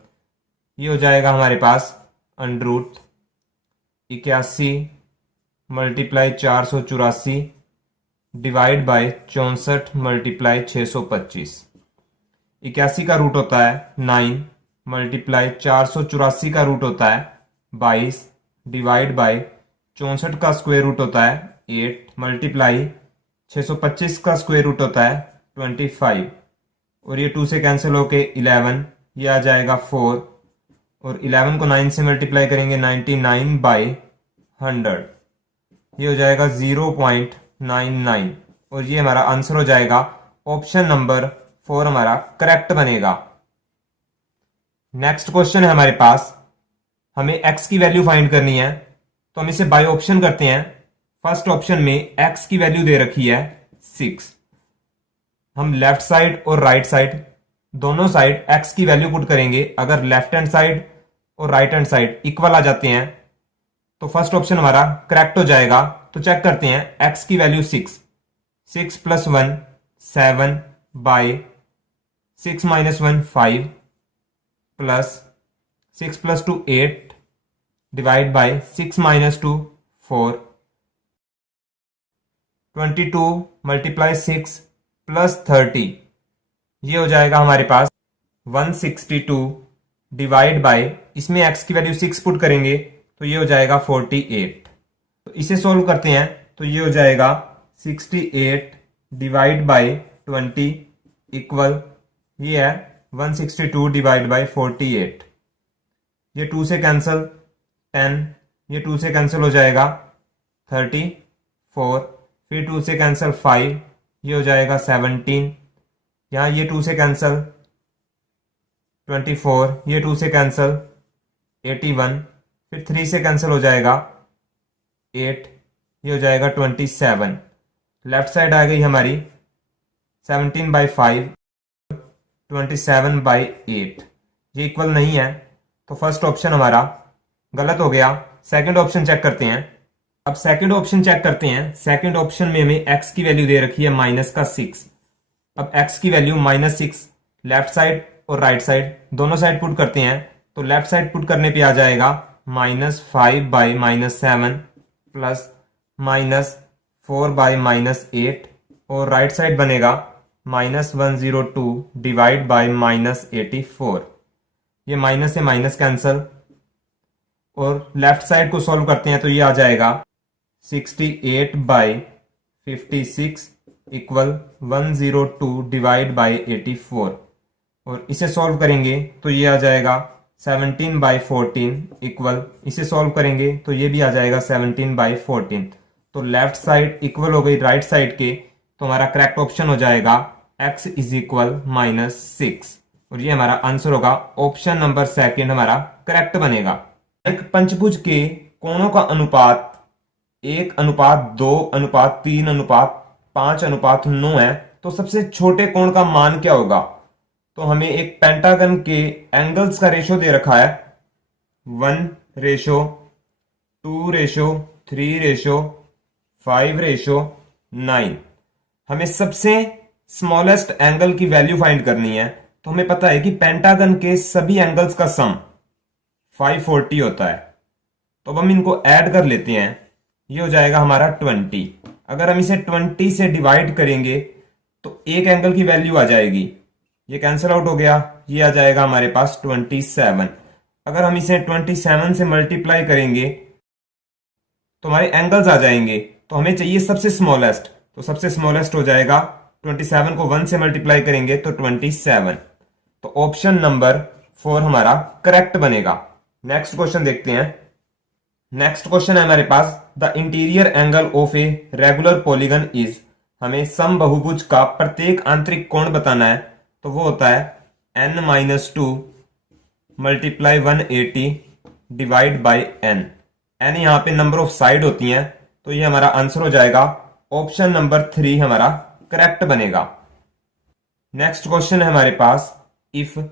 ये हो जाएगा हमारे पास under root 81 multiply 484 divide by 64 multiply 625। 81 का रूट होता है 9 मल्टीप्लाई 484 का रूट होता है 22 डिवाइड बाय 64 का स्क्वायर रूट होता है 8 मल्टीप्लाई 625 का स्क्वायर रूट होता है 25, और ये 2 से कैंसिल होके 11, ये आ जाएगा 4, और 11 को 9 से मल्टीप्लाई करेंगे 99/100, ये हो जाएगा 0.99, और ये हमारा आंसर हो जाएगा। ऑप्शन नंबर 4 हमारा करेक्ट बनेगा। नेक्स्ट क्वेश्चन है हमारे पास, हमें x की वैल्यू फाइंड करनी है, तो हम इसे बाय ऑप्शन करते हैं। फर्स्ट ऑप्शन में x की वैल्यू दे रखी है 6। हम लेफ्ट साइड और राइट साइड दोनों साइड x की वैल्यू पुट करेंगे। अगर लेफ्ट हैंड साइड और राइट हैंड साइड इक्वल आ जाते हैं तो फर्स्ट ऑप्शन हमारा करेक्ट हो जाएगा। तो चेक करते हैं, x की value 6, 6 plus 1 7 by 6 minus 1 5 plus 6 plus 2 8 divide by 6 minus 2 4, 22 multiply 6 plus 30, ये हो जाएगा हमारे पास 162 डिवाइड बाय, इसमें x की वैल्यू 6 पुट करेंगे तो ये हो जाएगा 48। तो इसे सोल्व करते हैं, तो ये हो जाएगा 68 डिवाइड बाय 20 इक्वल, ये है 162 डिवाइड बाय 48। ये 2 से कैंसिल 10, ये 2 से कैंसिल हो जाएगा 34, फिर 2 से कैंसिल 5, ये हो जाएगा 17, यहाँ ये 2 से कैंसिल 24, ये 2 से कैंसिल 81, फिर 3 से कैंसिल हो जाएगा 8, ये हो जाएगा 27। लेफ्ट साइड आ गई हमारी 17/5 27/8, ये इक्वल नहीं है, तो फर्स्ट ऑप्शन हमारा गलत हो गया। सेकंड ऑप्शन चेक करते हैं। अब सेकंड ऑप्शन चेक करते हैं। सेकंड ऑप्शन में हमें x की वैल्यू दे रखी है माइनस का 6। अब x की वैल्यू -6 लेफ्ट साइड और राइट साइड दोनों साइड पुट करते हैं, तो लेफ्ट साइड पुट करने पे आ जाएगा -5/-7 प्लस -4/-8, और राइट साइड बनेगा -102 डिवाइड बाय -84। ये माइनस से माइनस कैंसल और लेफ्ट साइड को सॉल्व करते हैं तो ये आ जाएगा 68 बाय 56 इक्वल 102 डिवाइड बाय 84। और इसे सॉल्व करेंगे तो ये आ जाएगा 17 बाय 14 इक्वल, इसे सॉल्व करेंगे तो ये भी आ जाएगा 17 बाय 14। तो लेफ्ट साइड इक्वल हो गई राइट साइड के, तो हमारा करेक्ट ऑप्शन हो जाएगा x इज इक्वल -6 और ये हमारा आंसर होगा। ऑप्शन नंबर सेकंड हमारा करेक्ट बनेगा। एक पंचभुज के कोणों का अनुपात 1:2:3:5:9 है, तो सबसे छोटे कोण का मान क्या होगा? तो हमें एक पेंटागन के एंगल्स का रेशो दे रखा है 1:2:3:5:9। हमें सबसे स्मॉलेस्ट एंगल की वैल्यू फाइंड करनी है। तो हमें पता है कि पेंटागन के सभी एंगल्स का सम 540 होता है। तो अब हम इनको ऐड कर लेते हैं, ये हो जाएगा हमारा 20। अगर हम इसे 20 से डिवाइड करेंगे तो एक एंगल की वैल्यू आ जाएगी, ये कैंसिल आउट हो गया, ये आ जाएगा हमारे पास 27। अगर हम इसे 27 से मल्टीप्लाई करेंगे तो हमारे एंगल्स आ जाएंगे। तो हमें चाहिए सबसे स्मॉलेस्ट, तो सबसे स्मॉलेस्ट हो जाएगा 27 को 1 से मल्टीप्लाई करेंगे तो 27। तो ऑप्शन नंबर 4 हमारा करेक्ट बनेगा। नेक्स्ट क्वेश्चन देखते हैं। नेक्स्ट क्वेश्चन है हमारे पास, the interior angle of a regular polygon is. हमें समबहुभुज का प्रत्येक आंतरिक कोण बताना है, तो वो होता है n-2 multiply 180 divide by n। n यहाँ पे नंबर ऑफ साइड होती हैं, तो ये हमारा आंसर हो जाएगा। ऑप्शन नंबर 3 हमारा करेक्ट बनेगा। नेक्स्ट क्वेश्चन है हमारे पास, if a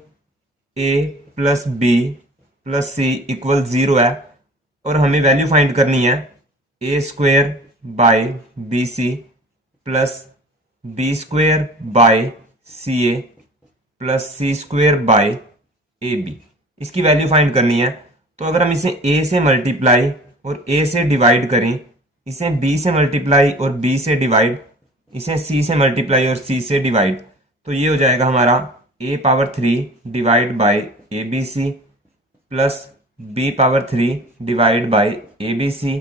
plus B plus C equal 0 है और हमें वैल्यू फाइंड करनी है a² by B C plus b² by C A plus c² by A B, इसकी वैल्यू फाइंड करनी है। तो अगर हम इसे a से मल्टीप्लाई और a से डिवाइड करें, इसे b से मल्टीप्लाई और b से डिवाइड, इसे c से मल्टीप्लाई और c से डिवाइड, तो ये हो जाएगा हमारा a⁻3 divide by A B C plus b⁻3 divide by A B C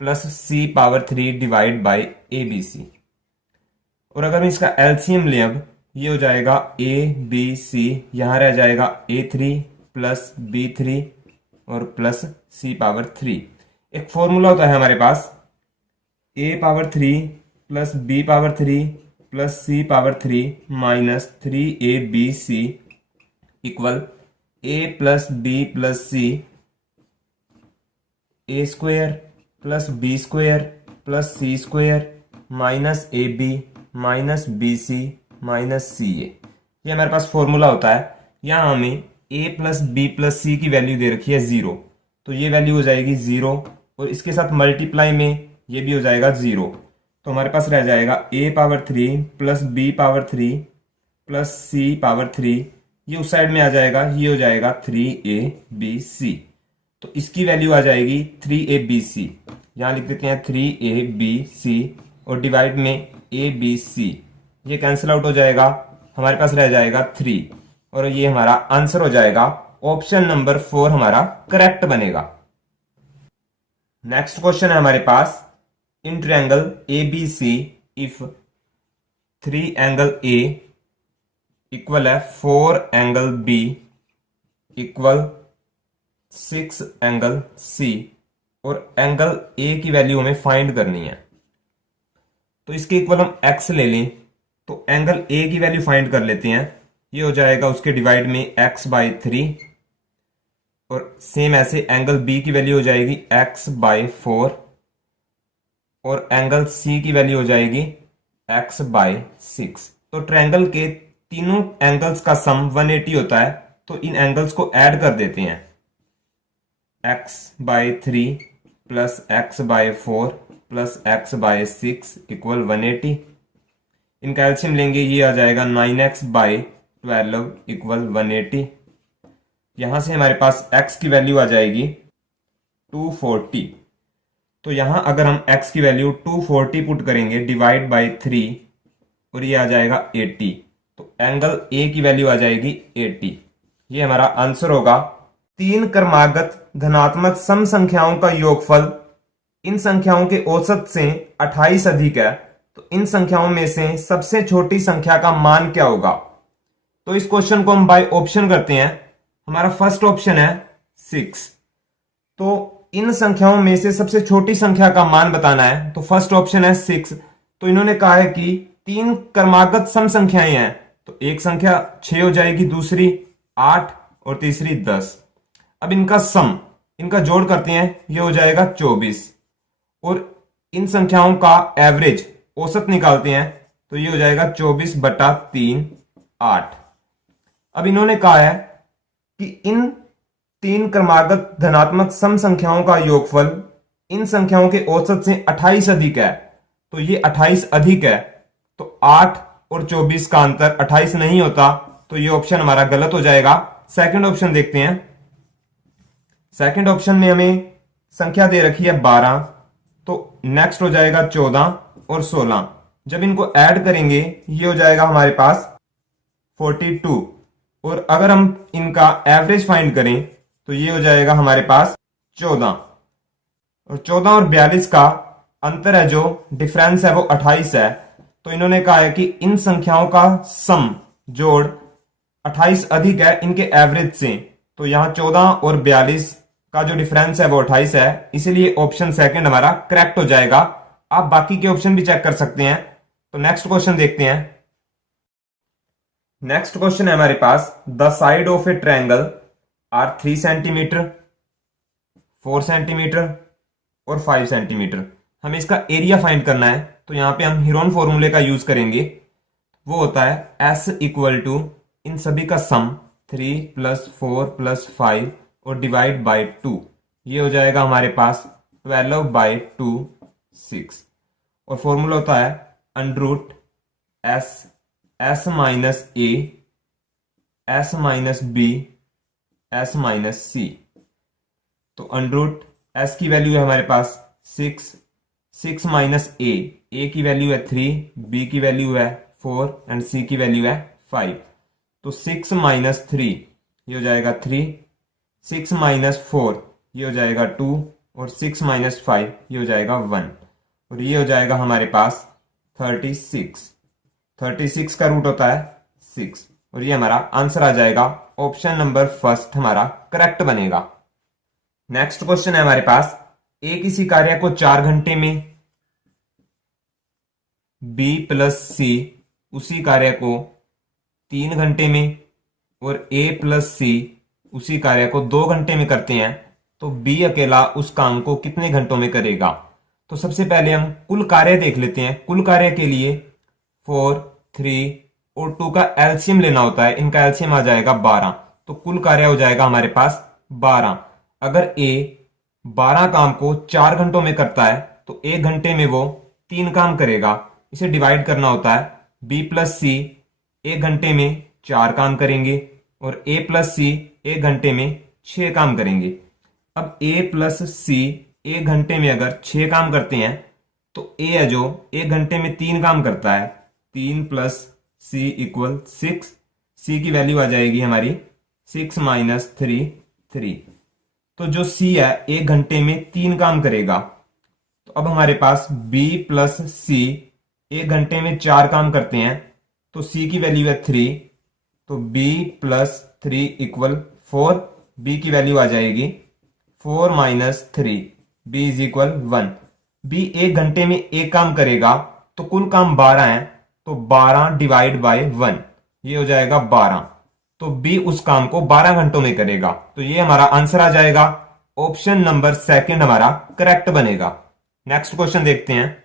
plus c⁻3 divide by A B c. और अगर हम इसका एलसीएम लें, अब ये हो जाएगा ए बी सी, यहां रह जाएगा a3 प्लस b3 और प्लस c⁻3। एक फॉर्मूला होता है हमारे पास a⁻3 plus b⁻3 plus c⁻3 minus 3abc equal a plus b plus c a² plus b² plus c² minus ab minus bc minus ca। ये हमारे पास फॉर्मूला होता है। यहाँ हमें a plus b plus c की वैल्यू दे रखी है 0, तो ये वैल्यू हो जाएगी 0 और इसके साथ मल्टीप्लाई में ये भी हो जाएगा 0। तो हमारे पास रह जाएगा a⁻3 plus b⁻3 plus c⁻3, ये उस साइड में आ जाएगा, ये हो जाएगा 3abc। तो इसकी वैल्यू आ जाएगी 3abc, यहां लिख देते हैं 3abc और डिवाइड में abc, ये कैंसिल आउट हो जाएगा, हमारे पास रह जाएगा 3 और ये हमारा आंसर हो जाएगा। ऑप्शन नंबर 4 हमारा करेक्ट बनेगा। नेक्स्ट क्वेश्चन है हमारे पास, in triangle ABC if 3 angle A equal है 4 angle B equal 6 angle C और एंगल A की वैल्यू हमें फाइंड करनी है। तो इसके इक्वल हम x ले लें, तो एंगल A की वैल्यू फाइंड कर लेते हैं, ये हो जाएगा उसके डिवाइड में x/3 और सेम ऐसे एंगल B की वैल्यू हो जाएगी x/4 और एंगल C की वैल्यू हो जाएगी x/6। तो ट्रायंगल के तीनों एंगल्स का सम 180 होता है, तो इन एंगल्स को ऐड कर देते हैं x/3 plus x/4 plus x/6 equal 180। इनका एलसीएम लेंगे, ये आ जाएगा 9x/12 इक्वल 180। यहां से हमारे पास x की वैल्यू आ जाएगी 240। तो यहां अगर हम x की वैल्यू 240 पुट करेंगे डिवाइड बाय 3, और ये आ जाएगा 80। तो एंगल ए की वैल्यू आ जाएगी 80। ये हमारा आंसर होगा। तीन क्रमागत धनात्मक सम संख्याओं का योगफल इन संख्याओं के औसत से 28 अधिक है, तो इन संख्याओं में से सबसे छोटी संख्या का मान क्या होगा। तो इस क्वेश्चन को हम बाय ऑप्शन करते हैं। हमारा फर्स्ट ऑप्शन है 6। तो इन संख्याओं में से सबसे छोटी संख्या का मान बताना है, तो फर्स्ट ऑप्शन है 6। तो इन्होंने कहा है कि तीन क्रमागत सम संख्याएं हैं, तो एक संख्या 6 हो जाएगी, दूसरी 8 और तीसरी 10। अब इनका सम, इनका जोड़ करते हैं, ये हो जाएगा 24। और इन संख्याओं का एवरेज, औसत निकालते हैं, तो ये हो जाएगा 24/3 8। अब इन्होंने कहा है कि इन तीन क्रमागत धनात्मक सम संख्याओं का योगफल इन संख्याओं के औसत से 28 अधिक है, तो ये 28 अधिक है, तो 8 और 24 का अंतर 28 नहीं होता, तो ये ऑप्शन हमारा गलत हो जाएगा। सेकंड ऑप्शन देखते हैं। सेकंड ऑप्शन में हमें संख्या दे रखी है 12, तो नेक्स्ट हो जाएगा 14 और 16। जब इनको ऐड करेंगे ये हो जाएगा हमारे पास 42। और अगर हम इनका एवरेज फाइंड करें तो ये हो जाएगा हमारे पास 14। और 14 और 42 का अंतर है, जो डिफरेंस है वो 28 है। तो इन्होंने कहा है कि इन संख्याओं का सम, जोड़ 28 अधिक है इनके एवरेज से। तो यहां 14 और 42 का जो डिफरेंस है वो 28 है, इसीलिए ऑप्शन सेकंड हमारा करेक्ट हो जाएगा। आप बाकी के ऑप्शन भी चेक कर सकते हैं। तो नेक्स्ट क्वेश्चन देखते हैं। नेक्स्ट क्वेश्चन है हमारे पास, the side of a triangle are 3 centimetre, 4 centimetre और 5 सेंटीमीटर। हमें इसका एरिया फाइंड करना है, तो यहां पे हम हीरोन फॉर्मूले का यूज करेंगे। वो होता है S इक्वल टू इन सभी का सम 3 + 4 + 5 और डिवाइड बाय 2। ये हो जाएगा हमारे पास 12/2 6। और फॉर्मूला होता है under S minus A S minus B S minus C। तो अंडर S की वैल्यू है हमारे पास 6 माइनस A की वैल्यू है 3, B की वैल्यू है 4 एंड C की वैल्यू है 5। तो 6 माइनस 3 ये हो जाएगा 3, 6 माइनस 4 ये हो जाएगा 2 और 6 माइनस 5 ये हो जाएगा 1। और ये हो जाएगा हमारे पास 36 का रूट होता है 6। और ये हमारा आंसर आ जाएगा। ऑप्शन नंबर फर्स्ट हमारा करेक्ट बनेगा। नेक्स्ट क्वेश्चन है हमारे पास, ए किसी कार्य को 4 घंटे में, B + C उसी कार्य को 3 घंटे में और A + C उसी कार्य को 2 घंटे में करते हैं, तो B अकेला उस काम को कितने घंटों में करेगा। तो सबसे पहले हम कुल कार्य देख लेते हैं। कुल कार्य के लिए 4, 3 और 2 का एलसीएम लेना होता है। इनका एलसीएम आ जाएगा 12, तो कुल कार्य हो जाएगा हमारे पास 12। अगर A 12 काम को 4 घंटों में करता है, तो 1 घंटे में वो 3 काम करेगा। इसे डिवाइड करना होता है। B + C 1 घंटे में 4 काम करेंगे और A + C 1 घंटे में 6 काम करेंगे। अब A + C 1 घंटे में अगर 6 काम करते हैं, तो A है जो 1 घंटे में 3 काम करता है। 3 + C = 6। C की वैल्यू आ जाएगी हमारी 6 - 3 3। तो जो C है 1 घंटे में 3 काम करेगा। तो अब हमारे पास B + C 1 घंटे में 4 काम करते हैं, तो C की वैल्यू है 3। तो B + 3 = 4। B की वैल्यू आ जाएगी 4 - 3, B = 1। B 1 घंटे में 1 काम करेगा, तो कुल काम 12 है, तो 12 डिवाइड बाय 1 ये हो जाएगा 12। तो B उस काम को 12 घंटों में करेगा। तो ये हमारा आंसर आ जाएगा। ऑप्शन नंबर सेकंड हमारा करेक्ट बनेगा। नेक्स्ट क्वेश्चन देखते हैं।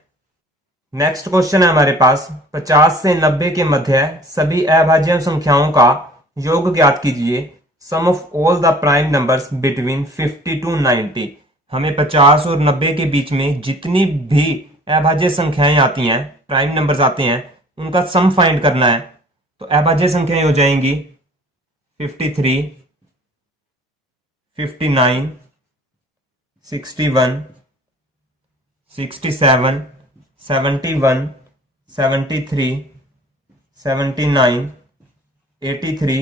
नेक्स्ट क्वेश्चन है हमारे पास, 50 से 90 के मध्य सभी अभाज्य संख्याओं का योग ज्ञात कीजिए। Sum of all the prime numbers between 50 to 90। हमें 50 और 90 के बीच में जितनी भी अभाज्य संख्याएं आती हैं, प्राइम नंबर्स आते हैं, उनका सम फाइंड करना है। तो अभाज्य संख्याएं हो जाएंगी 53, 59, 61, 67, 71, 73, 79, 83,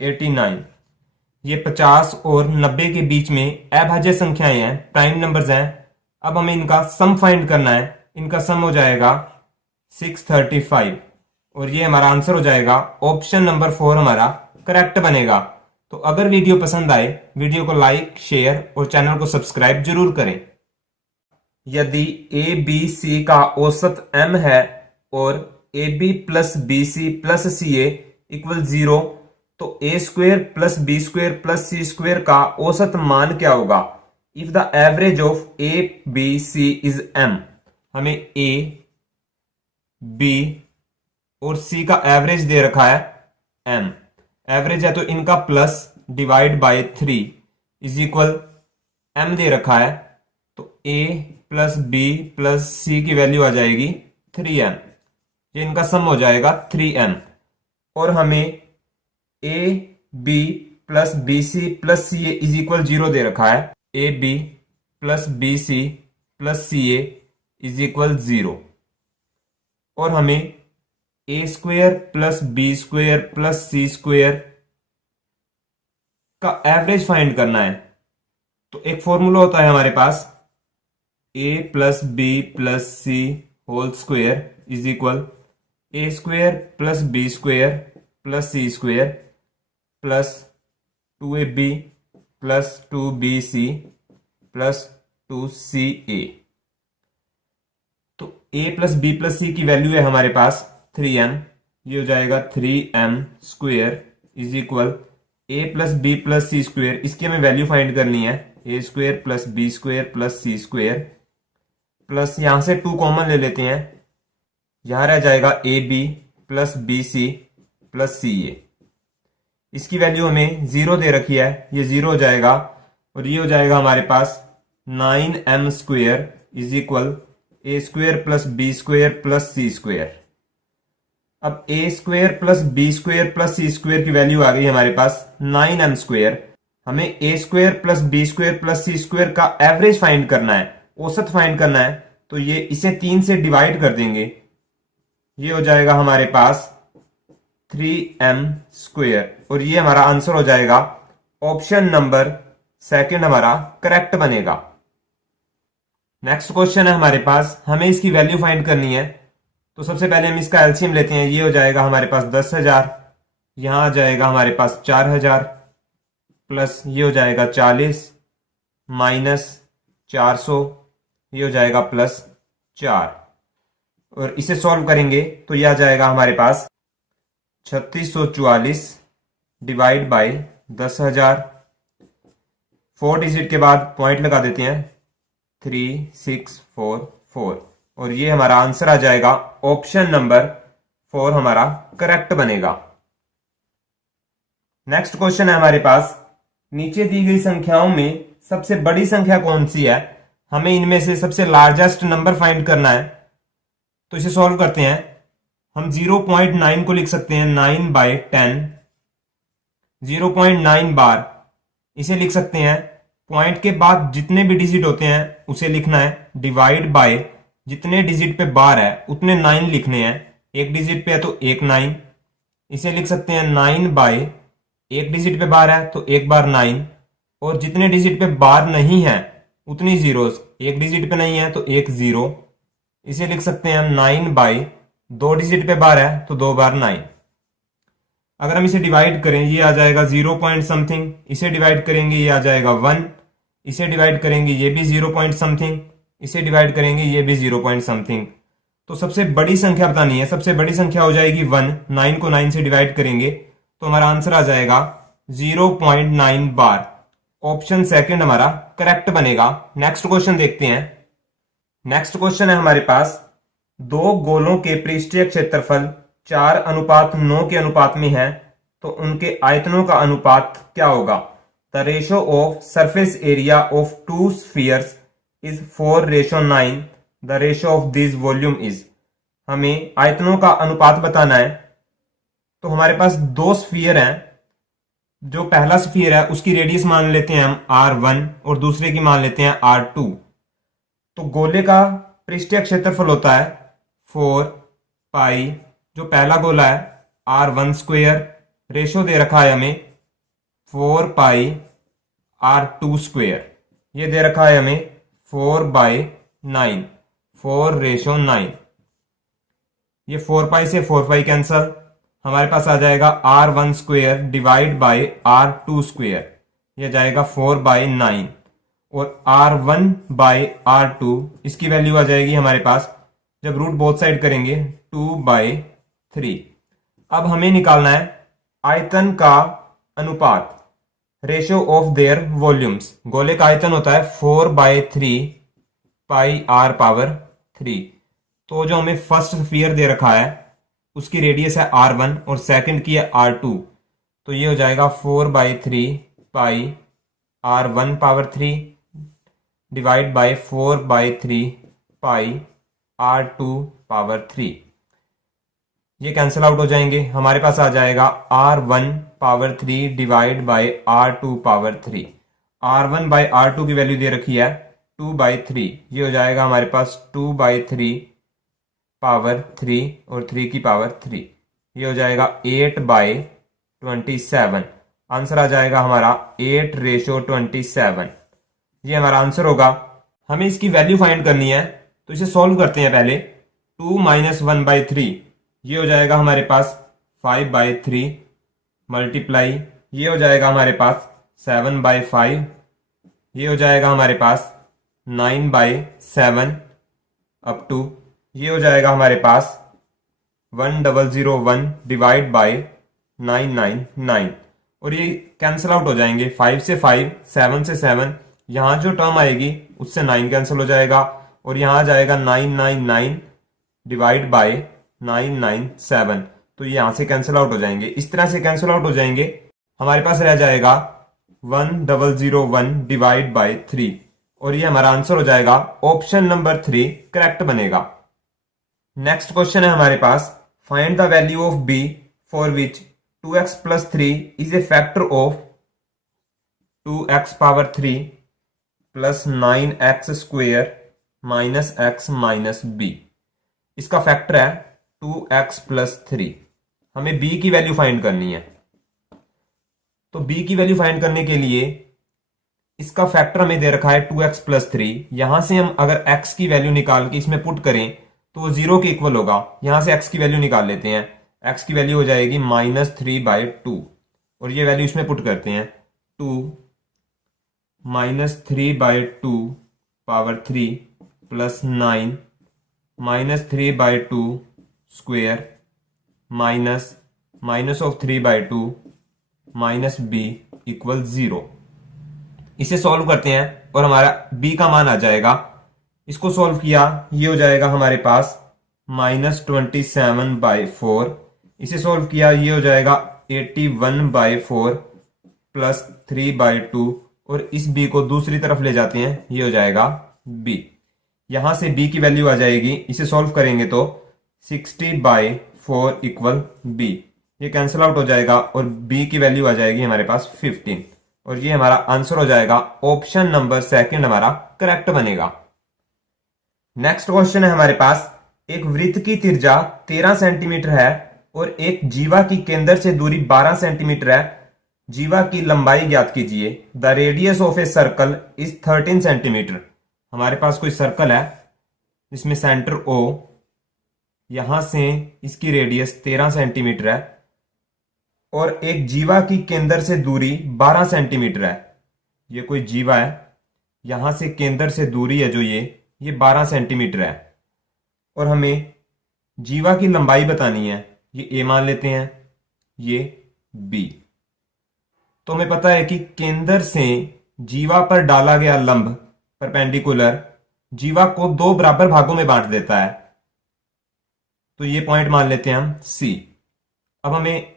89। ये 50 और 90 के बीच में अभाज्य संख्याएं हैं, प्राइम नंबर्स हैं। अब हमें इनका सम फाइंड करना है। इनका सम हो जाएगा 635 और ये हमारा आंसर हो जाएगा ऑप्शन नंबर 4 हमारा करेक्ट बनेगा। तो अगर वीडियो पसंद आए, वीडियो को लाइक, शेयर और चैनल को सब्सक्राइब जरूर करें। यदि ए बी सी का औसत m है और A B plus B C plus C A equal 0, तो A square plus B square plus C square का औसत मान क्या होगा? If the average of A B C is m। हमें ए बी और सी का एवरेज दे रखा है m। एवरेज है तो इनका plus divide by 3 is equal m दे रखा है, तो a प्लस बी प्लस सी की वैल्यू आ जाएगी 3m। ये इनका सम हो जाएगा 3m। और हमें a b plus B C plus C A is equal 0 दे रखा है। A B plus B C plus C A is equal 0। और हमें A square plus B square plus C square का एवरेज फाइंड करना है। तो एक फॉर्मूला होता है हमारे पास, a plus B plus C whole square is equal A square plus B square plus C square plus 2ab plus 2bc plus 2ca। तो a प्लस बी प्लस सी की वैल्यू है हमारे पास 3m। ये हो जाएगा 3m square is equal a plus B plus C square. इसकी हमें value find करनी है, A square plus B square plus C square plus यहां से 2 कॉमन ले लेते हैं, यहां रह जाएगा A B plus B C plus C A. इसकी वैल्यू हमें 0 दे रखी है, ये 0 हो जाएगा और ये हो जाएगा हमारे पास 9m square is equal A square plus B square plus C square. अब A square plus B square plus C square की वैल्यू आ गई हमारे पास 9m स्क्वेयर। हमें A square plus B square plus C square का average find करना है, औसत फाइंड करना है। तो ये इसे 3 से डिवाइड कर देंगे, ये हो जाएगा हमारे पास 3m स्क्वेयर और ये हमारा आंसर हो जाएगा ऑप्शन नंबर 2 हमारा करेक्ट बनेगा। नेक्स्ट क्वेश्चन है हमारे पास, हमें इसकी वैल्यू फाइंड करनी है। तो सबसे पहले हम इसका एलसीएम लेते हैं। ये हो जाएगा हमारे पास 10,000, यहां आ जाएगा हमारे पास 4,000 प्लस ये हो जाएगा 40 माइनस 400, ये हो जाएगा प्लस 4 और इसे सॉल्व करेंगे तो ये आ जाएगा हमारे पास 3644 डिवाइड बाय 10,000। 4 डिजिट के बाद पॉइंट लगा देते हैं 3644 और ये हमारा आंसर आ जाएगा ऑप्शन नंबर 4 हमारा करेक्ट बनेगा। नेक्स्ट क्वेश्चन है हमारे पास, नीचे दी गई संख्याओं में सबसे बड़ी संख्या कौन सी है? हमें इनमें से सबसे लार्जेस्ट नंबर फाइंड करना है। तो इसे सॉल्व करते हैं। हम 0.9 को लिख सकते हैं 9/10, 0.9 बार इसे लिख सकते हैं। पॉइंट के बाद जितने भी डिजिट होते हैं उसे लिखना है, डिवाइड बाय जितने डिजिट पे बार है उतने 9 लिखने हैं। एक डिजिट पे है तो 1 9, इसे लिख सकते हैं 9 बाय एक डिजिट पे बार है तो 1 बार 9 और जितने डिजिट पे बार नहीं है उतनी जीरोस। एक डिजिट पे नहीं है तो 1 0, इसे लिख सकते हैं हम 9 बाय 2 डिजिट पे बार है तो 2 बार 9। अगर हम इसे डिवाइड करें ये आ जाएगा 0 पॉइंट समथिंग, इसे डिवाइड करेंगे ये आ जाएगा 1, इसे डिवाइड करेंगे ये भी 0 पॉइंट समथिंग, इसे डिवाइड करेंगे ये भी 0 पॉइंट समथिंग। तो सबसे बड़ी संख्या बतानी है, सबसे बड़ी संख्या हो जाएगी 1। 9 को 9 से डिवाइड करेंगे तो हमारा आंसर आ जाएगा 0.9 बार। ऑप्शन 2 हमारा करेक्ट बनेगा। नेक्स्ट क्वेश्चन देखते हैं। नेक्स्ट क्वेश्चन है हमारे पास, दो गोलों के पृष्ठीय क्षेत्रफल 4:9 के अनुपात में है तो उनके आयतनों का अनुपात क्या होगा? The ratio of surface area of 2 spheres is 4:9। The ratio of this volume is. हमें आयतनों का अनुपात बताना है। तो हमारे पास 2 स्फीयर हैं। जो पहला स्फीयर है उसकी रेडियस मान लेते हैं हम r1 और दूसरे की मान लेते हैं r2। तो गोले का पृष्ठीय क्षेत्रफल होता है 4 पाई, जो पहला गोला है R1 स्क्वेयर, रेशो दे रखा है हमें 4 पाई R2 स्क्वेयर, ये दे रखा है हमें 4/9, 4:9। ये 4 पाई से 4 पाई कैंसल, हमारे पास आ जाएगा R1 square divide by R2 square, ये जाएगा 4/9, और R1/R2 इसकी वैल्यू आ जाएगी हमारे पास, जब रूट बोथ साइड करेंगे 2/3। अब हमें निकालना है आयतन का अनुपात, रेशियो ऑफ देयर वॉल्यूम्स। गोले का आयतन होता है 4/3 पाई R⁻3। तो जो हमें फर्स्ट स्फीयर दे रखा है उसकी रेडियस है R1 और सेकंड की है R2, तो ये हो जाएगा 4/3 पाई R1⁻3 divide by 4/3 pi R2⁻3। ये कैंसिल आउट हो जाएंगे, हमारे पास आ जाएगा R1⁻3 divide by R2⁻3। R1/R2 की वैल्यू दे रखी है 2/3, ये हो जाएगा हमारे पास 2/3 और 3 की पावर 3, ये हो जाएगा 8/27। आंसर आ जाएगा हमारा 8:27। ये हमारा आंसर होगा। हमें इसकी वैल्यू फाइंड करनी है, तो इसे सॉल्व करते हैं पहले। 2 - 1/3, ये हो जाएगा हमारे पास 5/3 मल्टीप्लाई, ये हो जाएगा हमारे पास 7/5, ये हो जाएगा हमारे पास 9/7 अप टू, ये हो जाएगा हमारे पास 1001 डिवाइड बाई 999, और ये कैंसिल आउट हो जाएंगे। 5 से 5, 7 से 7, यहां जो टर्म आएगी उससे 9 कैंसिल हो जाएगा, और यहां आ जाएगा 999 डिवाइड बाई 997, तो ये यहां से कैंसिल आउट हो जाएंगे। इस तरह से कैंसिल आउट हो जाएंगे, हमारे पास रह जाएगा 1001 डिवाइड बाई 3, और ये हमारा आंसर हो जाएगा। ऑप्शन नंबर 3 करेक्ट बनेगा। नेक्स्ट क्वेश्चन है हमारे पास, find the value of b for which 2x + 3 is a factor of 2x⁻3 + 9x square - x - b। इसका फैक्टर है 2x + 3। हमें b की वैल्यू फाइंड करनी है, तो b की वैल्यू फाइंड करने के लिए इसका फैक्टर हमें दे रखा है 2x + 3। यहां से हम अगर x की वैल्यू निकाल के इसमें पुट करें तो वो 0 के इक्वल होगा। यहां से x की वैल्यू निकाल लेते हैं, x की वैल्यू हो जाएगी -3/2, और ये वैल्यू इसमें पुट करते हैं। 2 -3/2 power 3 plus 9 -3/2 square minus of 3/2 -b equal 0। इसे सॉल्व करते हैं और हमारा b का मान आ जाएगा। इसको सॉल्व किया, ये हो जाएगा हमारे पास -27/4। इसे सॉल्व किया, ये हो जाएगा 81/4 प्लस 3/2, और इस b को दूसरी तरफ ले जाते हैं, ये हो जाएगा b। यहां से b की वैल्यू आ जाएगी, इसे सॉल्व करेंगे तो 60/4 इक्वल b। ये कैंसिल आउट हो जाएगा और b की वैल्यू आ जाएगी हमारे पास 15, और ये हमारा आंसर हो जाएगा। ऑप्शन नंबर 2 हमारा करेक्ट बनेगा। नेक्स्ट क्वेश्चन है हमारे पास, एक वृत्त की त्रिज्या 13 सेंटीमीटर है और एक जीवा की केंद्र से दूरी 12 सेंटीमीटर है। जीवा की लंबाई ज्ञात कीजिए। The radius of a circle is 13 centimetre. हमारे पास कोई सर्कल है जिसमें सेंटर O, यहां से इसकी रेडियस 13 सेंटीमीटर है, और एक जीवा की केंद्र से दूरी 12 सेंटीमीटर है। ये कोई जीवा है, यहां से केंद्र से दूरी है जो ये 12 सेंटीमीटर है, और हमें जीवा की लंबाई बतानी है। ये A मान लेते हैं, ये B। तो हमें पता है कि केंद्र से जीवा पर डाला गया लंब परपेंडिकुलर जीवा को 2 बराबर भागों में बांट देता है, तो ये पॉइंट मान लेते हैं हम C। अब हमें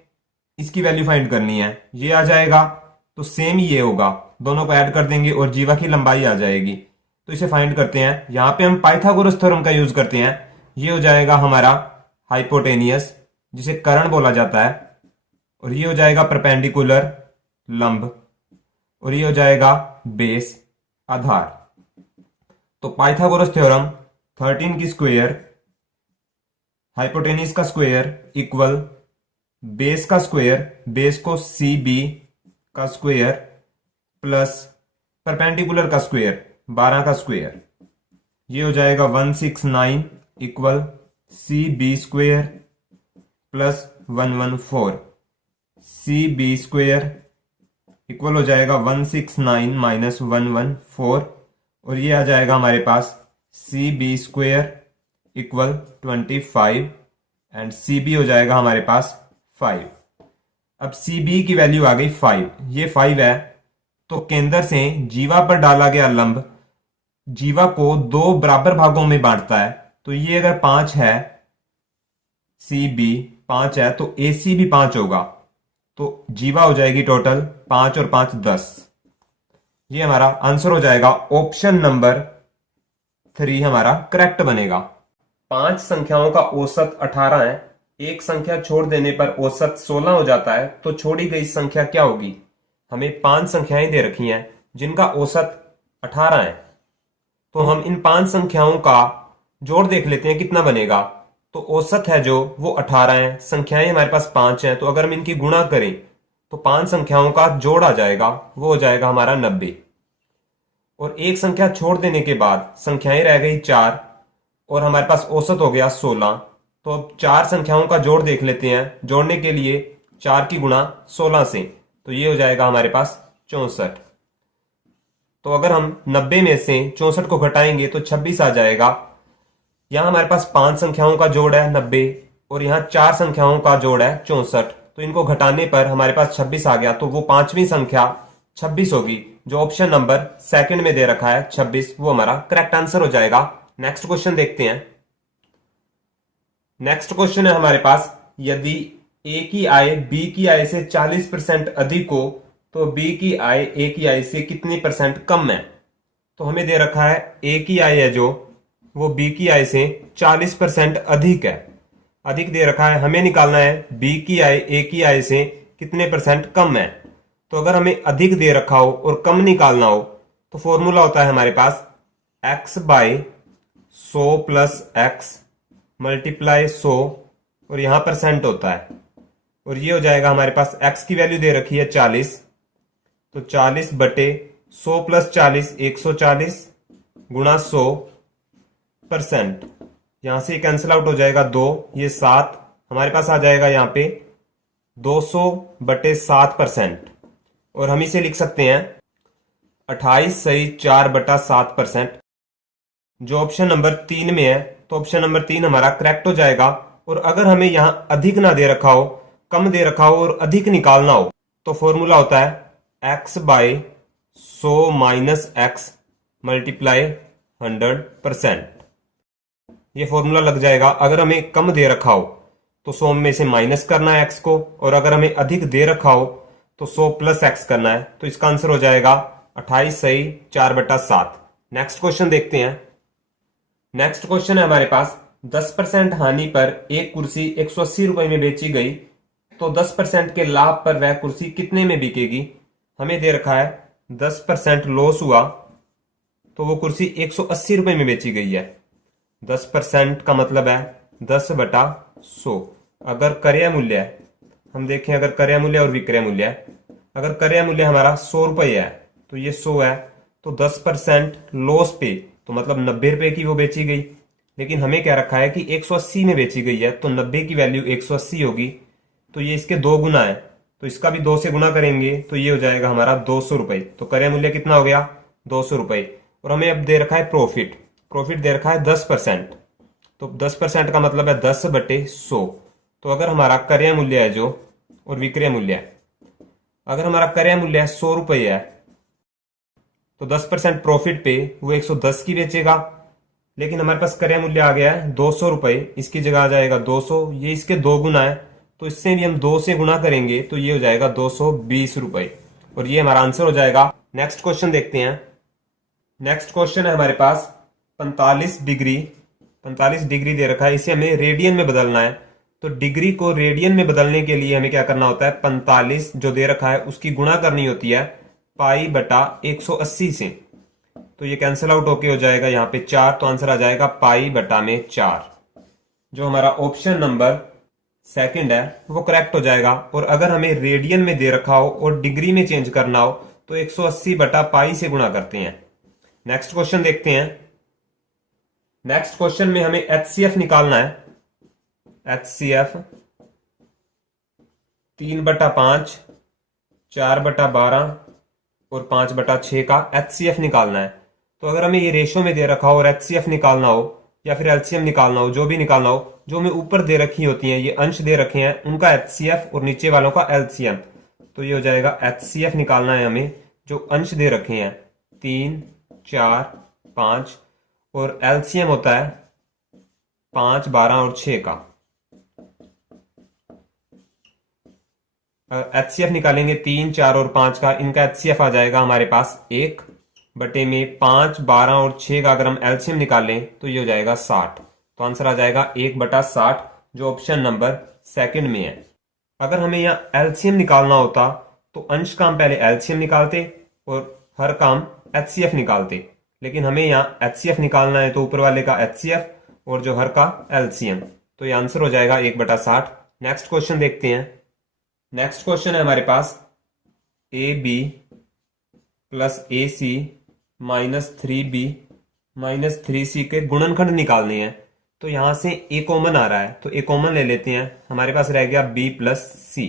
इसकी वैल्यू फाइंड करनी है। ये आ जाएगा तो सेम ये होगा, दोनों को ऐड कर देंगे और जीवा की लंबाई आ जाएगी। तो इसे फाइंड करते हैं। यहां पे हम पाइथागोरस थ्योरम का यूज करते हैं। ये हो जाएगा हमारा हाइपोटेनियस, जिसे कर्ण बोला जाता है, और ये हो जाएगा परपेंडिकुलर लंब, और ये हो जाएगा बेस आधार। तो पाइथागोरस थ्योरम 13 की स्क्वायर हाइपोटेनिस का स्क्वायर इक्वल बेस का स्क्वायर, बेस को सी बी का स्क्वायर प्लस परपेंडिकुलर का स्क्वायर 12 का स्क्वायर, ये हो जाएगा 169 equal C B square plus 114, C B square equal हो जाएगा 169 माइनस 114 और ये आ जाएगा हमारे पास C B square equal 25 and C B हो जाएगा हमारे पास 5। अब सी बी की वैल्यू आ गई 5, ये 5 है तो केंद्र से जीवा पर डाला गया लंब जीवा को दो बराबर भागों में बांटता है। तो ये अगर 5 है, सी बी 5 है तो ए सी भी 5 होगा, तो जीवा हो जाएगी टोटल 5 और 5 10। ये हमारा आंसर हो जाएगा ऑप्शन नंबर 3 हमारा करेक्ट बनेगा। 5 संख्याओं का औसत 18 है, एक संख्या छोड़ देने पर औसत 16 हो जाता है, तो छोड़ी गई संख्या क्या होगी? हमें 5 संख्याएं दे रखी हैं जिनका औसत 18 है, तो हम इन 5 संख्याओं का जोड़ देख लेते हैं कितना बनेगा। तो औसत है जो वो 18 है, संख्याएं हमारे पास 5 हैं, तो अगर हम इनकी गुणा करें तो 5 संख्याओं का जोड़ आ जाएगा, वो हो जाएगा हमारा 90। और एक संख्या छोड़ देने के बाद संख्याएं रह गई 4 और हमारे पास औसत हो गया 16। तो अब 4 संख्याओं का जोड़ देख लेते हैं, जोड़ने के लिए 4 की गुणा 16 से, तो ये हो जाएगा हमारे पास 64। तो अगर हम 90 में से 64 को घटाएंगे तो 26 आ जाएगा। यहां हमारे पास 5 संख्याओं का जोड़ है 90 और यहां 4 संख्याओं का जोड़ है 64, तो इनको घटाने पर हमारे पास 26 आ गया, तो वो 5वीं संख्या 26 होगी। जो ऑप्शन नंबर सेकंड में दे रखा है 26, वो हमारा करेक्ट आंसर हो जाएगा। नेक्स्ट क्वेश्चन देखते हैं। नेक्स्ट क्वेश्चन है हमारे पास, यदि ए की आय बी की आय से 40% अधिक हो तो बी की आय ए की आय से कितनी परसेंट कम है? तो हमें दे रखा है ए की आय है जो वो बी की आय से 40% अधिक है, अधिक दे रखा है। हमें निकालना है बी की आय ए की आय से कितने परसेंट कम है। तो अगर हमें अधिक दे रखा हो और कम निकालना हो तो फॉर्मूला होता है हमारे पास x by 100 plus x multiply 100 और यहां परसेंट होता है, और ये हो जाएगा हमारे पास x की वैल्यू दे रखी है 40, तो 40 बटे 100 प्लस 40 140 गुणा 100%। यहां से कैंसिल आउट हो जाएगा 2, ये 7 हमारे पास आ जाएगा यहाँ पे 200 बटे 7%, और हम इसे लिख सकते हैं 28 सही 4 बटा 7%। जो ऑप्शन नंबर 3 में है तो ऑप्शन नंबर 3 हमारा करेक्ट हो जाएगा। और अगर हमें यहां अधिक ना दे रखा हो, कम दे रखा हो और अधिक निकालना हो तो फॉर्मूला होता है x by 100 minus x multiply 100%। ये फॉर्मूला लग जाएगा। अगर हमें कम दे रखा हो तो 100 में से माइनस करना है x को, और अगर हमें अधिक दे रखा हो तो 100 प्लस एक्स करना है। तो इसका आंसर हो जाएगा 28 सही 4 बटा 7। नेक्स्ट क्वेश्चन देखते हैं। नेक्स्ट क्वेश्चन है हमारे पास, 10% हानि पर एक कुर्सी 180 रुपए में बेची गई, तो 10% के लाभ पर वह कुर्सी कितने में बिकेगी? हमें दे रखा है 10% लॉस हुआ तो वो कुर्सी 180 रुपए में बेची गई है। 10% का मतलब है 10 बटा 100। अगर क्रय मूल्य है, हम देखें अगर क्रय मूल्य और विक्रय मूल्य है, अगर क्रय मूल्य हमारा 100 रुपये है तो ये 100 है, तो 10% लॉस पे तो मतलब 90 रुपए की वो बेची गई, लेकिन हमें क्या रखा है कि 180 में बेची गई है, तो 90 की वैल्यू 180 होगी, तो ये इसके 2 गुना है, तो इसका भी 2 से गुना करेंगे तो ये हो जाएगा हमारा 200 रुपए। तो क्रय मूल्य कितना हो गया? 200 रुपए। और हमें अब दे रखा है प्रॉफिट, प्रॉफिट दे रखा है 10%, तो 10% का मतलब है 10 बटे 100। तो अगर हमारा क्रय मूल्य है जो और विक्रय मूल्य है, अगर हमारा क्रय मूल्य है 100 रुपये है तो 10% प्रॉफिट पे वो 110 की बेचेगा, लेकिन हमारे पास क्रय मूल्य आ गया है 200 रुपये, इसकी जगह आ जाएगा 200, ये इसके 2 गुना है, तो इससे भी हम 2 से गुना करेंगे तो ये हो जाएगा 220 रुपये, और ये हमारा आंसर हो जाएगा। नेक्स्ट क्वेश्चन देखते हैं। नेक्स्ट क्वेश्चन है हमारे पास 45 डिग्री दे रखा है, इसे हमें रेडियन में बदलना है। तो डिग्री को रेडियन में बदलने के लिए हमें क्या करना होता है? 45 जो दे रखा है उसकी गुणा करनी होती है पाई बटा 180 से, तो ये कैंसिल आउट होके हो जाएगा यहाँ पे 4, तो आंसर आ जाएगा पाई बटा में 4। जो हमारा ऑप्शन नंबर सेकंड है वो करेक्ट हो जाएगा। और अगर हमें रेडियन में दे रखा हो और डिग्री में चेंज करना हो तो 180 बटा पाई से गुणा करते हैं। नेक्स्ट क्वेश्चन देखते हैं। नेक्स्ट क्वेश्चन में हमें एचसीएफ निकालना है। एचसीएफ 3/5, 4/12 और 5/6 का एचसीएफ निकालना है। तो अगर हमें ये रेशो में दे रखा हो और एचसीएफ निकालना हो या फिर एलसीएम निकालना हो, जो भी निकालना हो, जो हमें ऊपर दे रखी होती हैं, ये अंश दे रखे हैं उनका एचसीएफ और नीचे वालों का एलसीएम। तो ये हो जाएगा एचसीएफ निकालना है हमें, जो अंश दे रखे हैं 3, 4, 5 और एलसीएम होता है 5, 12 और 6 का। एचसीएफ निकालेंगे 3, 4 और 5 का, इनका एचसीएफ आ जाएगा हमारे पास 1 बटे में 5, 12 और 6 का अगर हम एलसीएम निकालें तो ये हो जाएगा 60। तो आंसर आ जाएगा 1/60, जो ऑप्शन नंबर सेकंड में है। अगर हमें यहाँ एलसीएम निकालना होता तो अंश का हम पहले एलसीएम निकालते और हर काम एचसीएफ निकालते, लेकिन हमें यहाँ एचसीएफ निकालना है तो ऊपर वाले का एचसीएफ और जो हर का एलसीएम। तो ये आंसर हो जाएगा 1/60। नेक्स्ट क्वेश्चन देखते हैं। नेक्स्ट क्वेश्चन है हमारे पास AB plus AC -3B -3C के गुणनखंड निकालने हैं। तो यहां से A कॉमन आ रहा है तो A कॉमन ले लेते हैं। हमारे पास रह गया B प्लस C।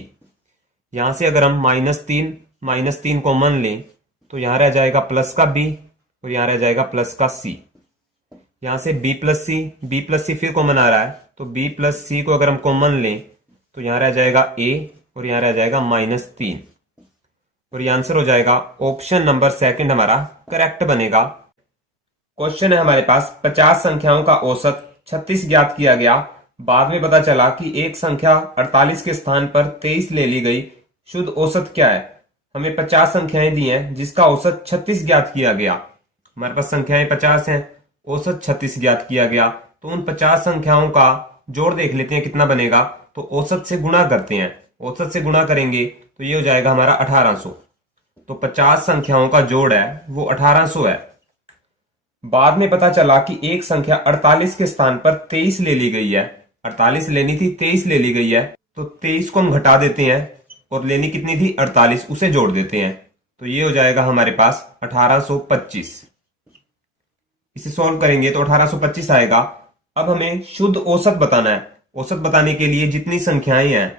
यहां से अगर हम -3 कॉमन लें तो यहां रह जाएगा प्लस का B और यहां रह जाएगा प्लस का C। यहां से B प्लस C फिर कॉमन आ रहा है तो B प्लस C को अगर हम कॉमन लें तो यहां रह जाएगा A और यहां रह जाएगा -3 और ये आंसर हो जाएगा ऑप्शन नंबर सेकंड हमारा करेक्ट बनेगा। क्वेश्चन है हमारे पास 50 संख्याओं का औसत 36 ज्ञात किया गया। बाद में पता चला कि एक संख्या 48 के स्थान पर 23 ले ली गई। शुद्ध औसत क्या है? हमें 50 संख्याएं दी हैं जिसका औसत 36 ज्ञात किया गया। हमारे पास संख्याएं 50 हैं, औसत 36 ज्ञात किया गया। तो उन 50 संख्याओं का जोड़ देख लेते हैं कितना बनेगा। तो औसत से गुणा करते हैं, औसत से गुणा करेंगे तो ये हो जाएगा हमारा 1800। तो 50 संख्याओं का जोड़ है वो 1800 है। बाद में पता चला कि एक संख्या 48 के स्थान पर 23 ले ली गई है। 48 लेनी थी, 23 ले ली गई है। तो 23 को हम घटा देते हैं और लेनी कितनी थी 48, उसे जोड़ देते हैं। तो ये हो जाएगा हमारे पास 1825। इसे सॉल्व करेंगे तो 1825 आएगा। अब हमें शुद्ध औसत बताना है। औसत बताने के लिए जितनी संख्याएं हैं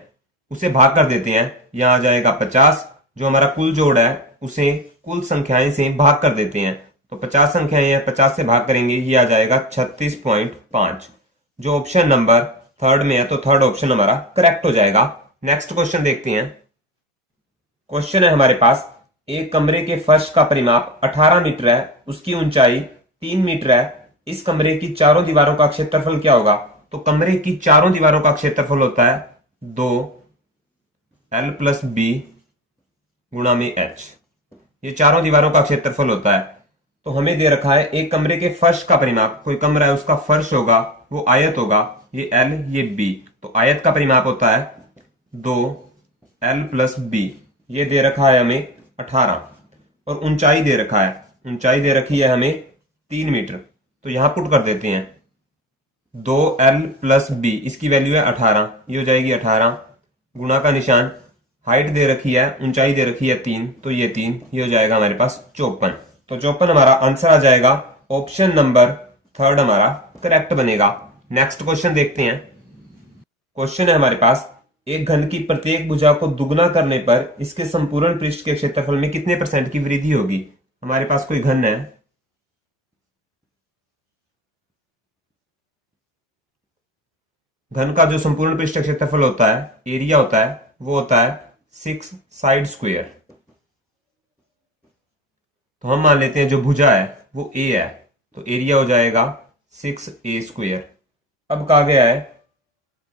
उसे भाग कर देते हैं। यहां आ जाएगा 50, जो हमारा कुल जोड़ है उसे कुल संख्याएं से भाग कर देते हैं। तो 50 संख्याएं हैं, 50 से भाग करेंगे, ये आ जाएगा 36.5, जो ऑप्शन नंबर थर्ड में है। तो थर्ड ऑप्शन हमारा करेक्ट हो जाएगा। नेक्स्ट क्वेश्चन देखते हैं। क्वेश्चन है हमारे पास, एक कमरे के फर्श का परिमाप 18 मीटर है, उसकी ऊंचाई 3 मीटर है। इस कमरे की चारों दीवारों का क्षेत्रफल क्या होगा? तो कमरे की चारों दीवारों का क्षेत्रफल होता है 2L + B गुणा में H। ये चारों दीवारों का क्षेत्रफल होता है। तो हमें दे रखा है एक कमरे के फर्श का परिमाप, कोई कमरा है उसका फर्श होगा वो आयत होगा, ये L ये B। तो आयत का परिमाप होता है 2L + B। ये दे रखा है हमें 18 और ऊंचाई दे रखा है, ऊंचाई दे रखी है हमें 3 मीटर। तो यहां पुट कर देते हैं 2L + B, इसकी वैल्यू है 18, ये हो जाएगी 18 गुणा का निशान, हाइट दे रखी है, ऊंचाई दे रखी है 3, तो ये 3, ये हो जाएगा हमारे पास 54। तो 54 हमारा आंसर आ जाएगा। ऑप्शन नंबर थर्ड हमारा करेक्ट बनेगा। नेक्स्ट क्वेश्चन देखते हैं। क्वेश्चन है हमारे पास, एक घन की प्रत्येक भुजा को दुगना करने पर इसके संपूर्ण पृष्ठ के क्षेत्रफल में कितने % की वृद्धि होगी? हमारे पास कोई घन है, घन का जो संपूर्ण पृष्ठ क्षेत्रफल होता है, एरिया होता है, वो होता है 6 साइड स्क्वायर। तो हम मान लेते हैं जो भुजा है वो A है, तो एरिया हो जाएगा 6A²। अब कहा गया है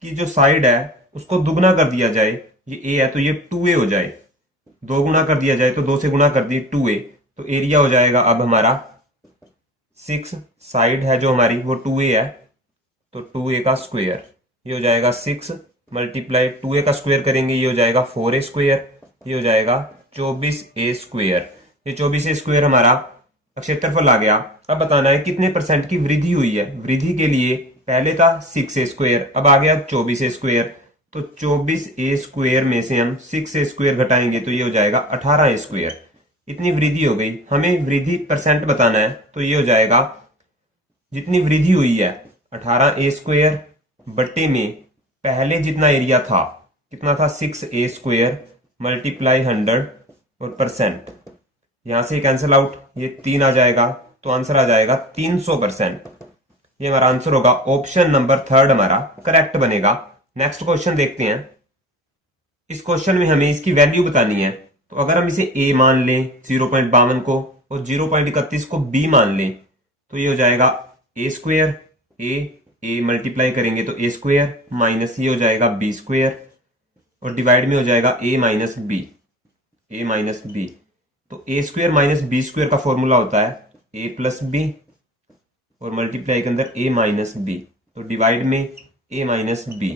कि जो साइड है उसको दुगना कर दिया जाए, ये A है तो ये 2A हो जाए, 2 गुना कर दिया जाए तो 2 से गुना कर दिए 2A। तो एरिया हो जाएगा अब हमारा 6, साइड है जो हमारी वो 2A है, तो 2A का स्क्वायर, ये हो जाएगा 6 × 2A का स्क्वायर करेंगे, ये हो जाएगा 4A², ये हो जाएगा 24A²। ये 24A² हमारा क्षेत्रफल आ गया। अब बताना है कितने % की वृद्धि हुई है। वृद्धि के लिए पहले था 6a², अब आ गया 24a²। तो 24a² में से हम 6a² घटाएंगे तो ये हो जाएगा 18a²। इतनी वृद्धि हो गई। हमें वृद्धि परसेंट बताना है, तो ये हो जाएगा जितनी वृद्धि हुई है 18a² बट्टे में पहले जितना एरिया था, कितना था 6a² मल्टीप्लाई 100 और परसेंट, यहां से कैंसिल आउट, ये 3 आ जाएगा, तो आंसर आ जाएगा 300%। ये हमारा आंसर होगा। ऑप्शन नंबर 3 हमारा करेक्ट बनेगा। नेक्स्ट क्वेश्चन देखते हैं। इस क्वेश्चन में हमें इसकी वैल्यू बतानी है। तो अगर हम इसे a मान लें 0.52 को और 0.31 को b मान लें, तो ये हो जाएगा a², a मल्टीप्लाई करेंगे तो a² माइनस ये हो जाएगा b² और डिवाइड में हो जाएगा a माइनस b। तो a² माइनस b² का फॉर्मूला होता है a प्लस बी और मल्टीप्लाई के अंदर a माइनस बी, तो डिवाइड में a माइनस बी,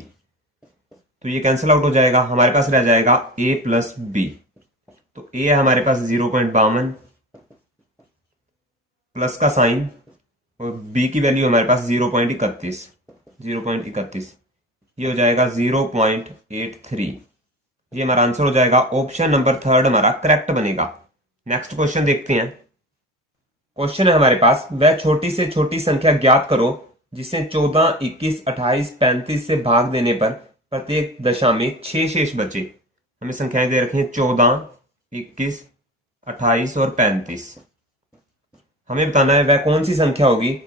तो ये कैंसिल आउट हो जाएगा। हमारे पास रह जाएगा a प्लस बी। तो a है हमारे पास 0.52 प्लस का साइन और b की वैल्यू हमारे पास 0.31, ये हो जाएगा 0.83। ये हमारा आंसर हो जाएगा। ऑप्शन नंबर 3 हमारा करेक्ट बनेगा। नेक्स्ट क्वेश्चन देखते हैं। क्वेश्चन है हमारे पास, वह छोटी से छोटी संख्या ज्ञात करो जिसे 14, 21, 28, 35 से भाग देने पर प्रत्येक दशा में 6 शेष बचे। हमें संख्याएं दे रखी हैं 14, 21, 28 और 35। हमें बताना है वह कौन सी संख्या होगी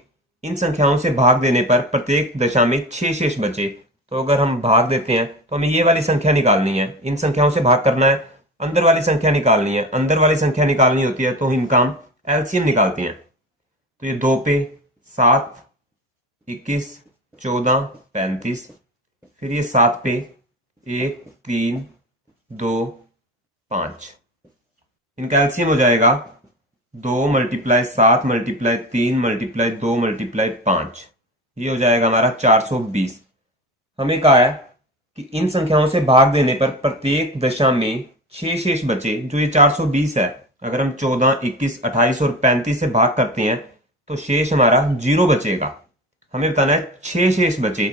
इन संख्याओं से भाग देने पर प्रत्येक दशा में 6 शेष बचे। तो अगर हम भाग देते हैं तो हमें ये वाली संख्या निकालनी है, इन संख्याओं से भाग करना है, अंदर वाली संख्या निकालनी है। अंदर वाली संख्या निकालनी होती है तो इनका हम एलसीएम निकालते हैं। तो ये 2 पे 7, 21, 14, 35, फिर ये 7 पे 1, 3, 2, 5, इनका एलसीएम हो जाएगा 2 मल्टीप्लाई 7 मल्टीप्लाई 3 मल्टीप्लाई 2 मल्टीप्लाई 5, ये हो जाएगा हमारा 420। हमें कहा है कि इन संख्याओं से भाग देने पर प्रत्येक दशा में 6 शेष बचे, जो ये 420 है। अगर हम 14, 21, 28 और 35 से भाग करते हैं तो शेष हमारा 0 बचेगा। हमें बताना है 6 शेष बचे,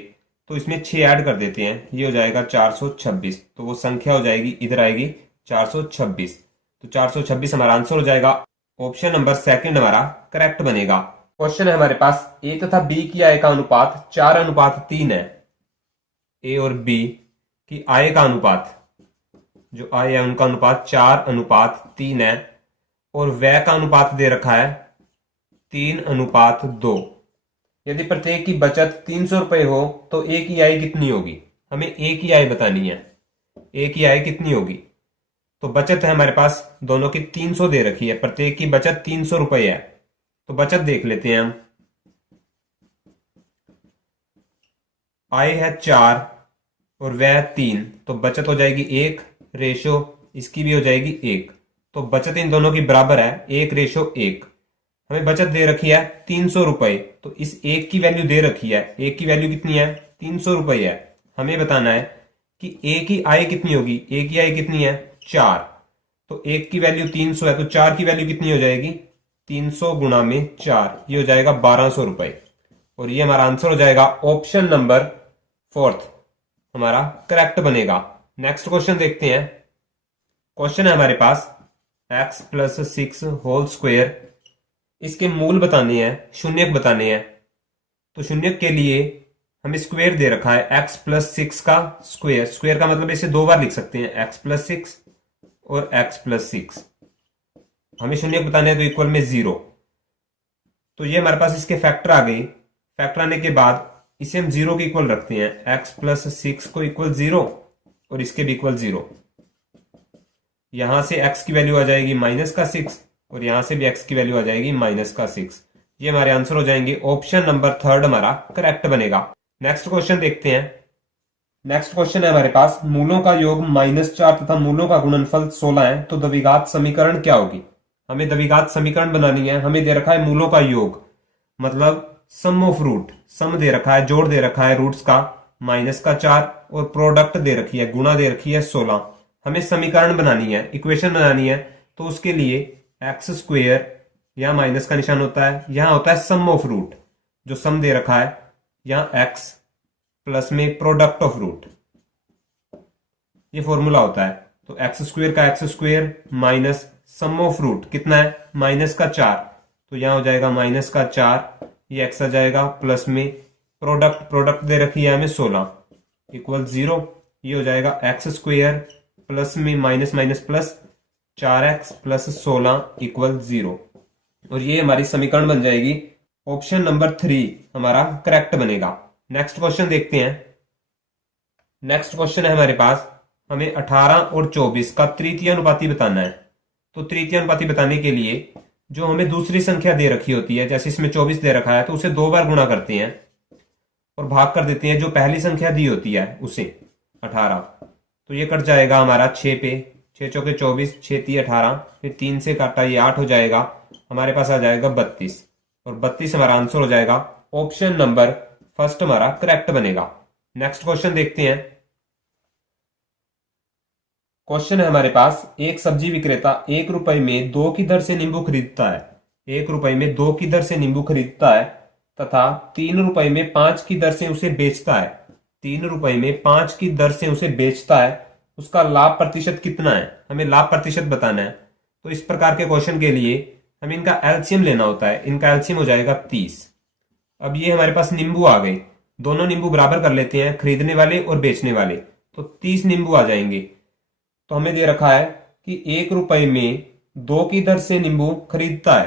तो इसमें 6 ऐड कर देते हैं, ये हो जाएगा 426। तो वो संख्या हो जाएगी, इधर आएगी 426। तो 426 हमारा आंसर हो जाएगा। ऑप्शन नंबर 2 हमारा करेक्ट बनेगा। क्वेश्चन है हमारे पास, ए तथा बी की आय का अनुपात 4:3 है। ए और बी की आय का अनुपात, जो आय है उनका अनुपात 4:3 है और व्यय का अनुपात दे रखा है 3:2। यदि प्रत्येक की बचत 300 रुपए हो तो ए की आय कितनी होगी। हमें ए की आय बतानी है। ए की आय कितनी होगी, तो बचत है हमारे पास दोनों की 300 दे रखी है, प्रत्येक की बचत 300 रुपए है। तो बचत देख लेते हैं हम। आय है 4 और व्यय 3, तो बचत हो जाएगी 1 रेशो, इसकी भी हो जाएगी 1। तो बचत इन दोनों की बराबर है 1:1। हमें बचत दे रखी है 300 रुपए, तो इस 1 की वैल्यू दे रखी है। 1 की वैल्यू कितनी है, 300 रुपए है। हमें बताना है कि ए की आय कितनी होगी। ए की आय कितनी है, 4। तो 1 की वैल्यू 300 है, तो 4 की वैल्यू कितनी हो जाएगी, 300 गुणा में 4, ये हो जाएगा 1200 रुपए। और ये हमारा आंसर हो जाएगा। ऑप्शन नंबर 4 हमारा करेक्ट बनेगा। नेक्स्ट क्वेश्चन देखते हैं। क्वेश्चन है हमारे पास, x प्लस 6 होल स्क्वायर, इसके मूल बताने हैं, शून्यक बताने हैं। तो शून्यक के लिए हमें स्क्वायर दे रखा है x प्लस 6 का स्क्वायर। स्क्वायर का मतलब इसे 2 बार लिख सकते हैं, x प्लस 6 और x प्लस 6। हमें शून्यक बताने हैं तो इक्वल में 0। तो ये हमारे पास इसके फैक्टर आ गई। फैक्टर आने के बाद इसे हम 0 के इक्वल रखते हैं। x प्लस 6 को इक्वल 0 और इसके भी इक्वल 0। यहां से x की वैल्यू आ जाएगी -6 और यहां से भी x की वैल्यू आ जाएगी -6। ये हमारे आंसर हो जाएंगे। ऑप्शन नंबर 3 हमारा करेक्ट बनेगा। नेक्स्ट क्वेश्चन देखते हैं। नेक्स्ट क्वेश्चन है हमारे पास, मूलों का योग -4 तथा मूलों का गुणनफल 16 है, तो द्विघात समीकरण क्या होगी। हमें द्विघात समीकरण बनानी है। हमें दे रखा है मूलों का योग, मतलब सम ऑफ रूट, सम दे रखा है, जोड़ दे रखा है रूट्स का -4 और प्रोडक्ट दे रखी है, गुणा दे रखी है 16। हमें समीकरण बनानी है, इक्वेशन बनानी है। तो उसके लिए x², यहां माइनस का निशान होता है, यहां होता है सम ऑफ रूट, जो सम दे रखा है यहाँ एक्स प्लस में प्रोडक्ट ऑफ रूट, ये फॉर्मूला होता है। तो x square minus sum of root कितना है, -4, तो यहां हो जाएगा -4, ये एक्स आ जाएगा प्लस में प्रोडक्ट दे रखी है हमें 16 इक्वल 0, ये हो जाएगा एक्स स्क्वेयर प्लस में minus minus plus 4x plus 16 equal 0, और ये हमारी समीकरण बन जाएगी। ऑप्शन नंबर 3 हमारा करेक्ट बनेगा। नेक्स्ट क्वेश्चन देखते हैं। नेक्स्ट क्वेश्चन है हमारे पास, हमें 18 और 24 का तृतीय अनुपाती बताना है। तो तृतीय अनुपाती बताने के लिए जो हमें दूसरी संख्या दे रखी होती है, जैसे इसमें 24 दे रखा है, तो उसे 2 बार गुणा करते हैं और भाग कर देते हैं जो पहली संख्या दी होती है उसे 18। तो ये कट जाएगा हमारा 6 पे, 6 चौके 24, 6 3 18, फिर 3 से काटा ये 8 हो जाएगा, हमारे पास आ जाएगा 32, और 32 हमारा आंसर हो जाएगा। ऑप्शन नंबर फर्स्ट हमारा करेक्ट बनेगा। नेक्स्ट क्वेश्चन देखते हैं। क्वेश्चन है हमारे पास, एक सब्जी विक्रेता 1 रुपए में 2 की दर से नींबू खरीदता है। 1 रुपए में 2 की दर से नींबू खरीदता है तथा 3 रुपए में 5 की दर से उसे बेचता है। 3 रुपए में 5 की दर से उसे बेचता है, उसका लाभ प्रतिशत कितना है, हमें लाभ प्रतिशत बताना है। तो इस प्रकार के क्वेश्चन के लिए हमें इनका एलसीएम लेना होता है। इनका एलसीएम हो जाएगा 30। अब ये हमारे पास नींबू आ गए, दोनों नींबू बराबर कर लेते हैं, खरीदने वाले और बेचने वाले, तो 30 नींबू आ जाएंगे। तो हमें दे रखा है कि 1 रुपए में 2 की दर से नींबू खरीदता है,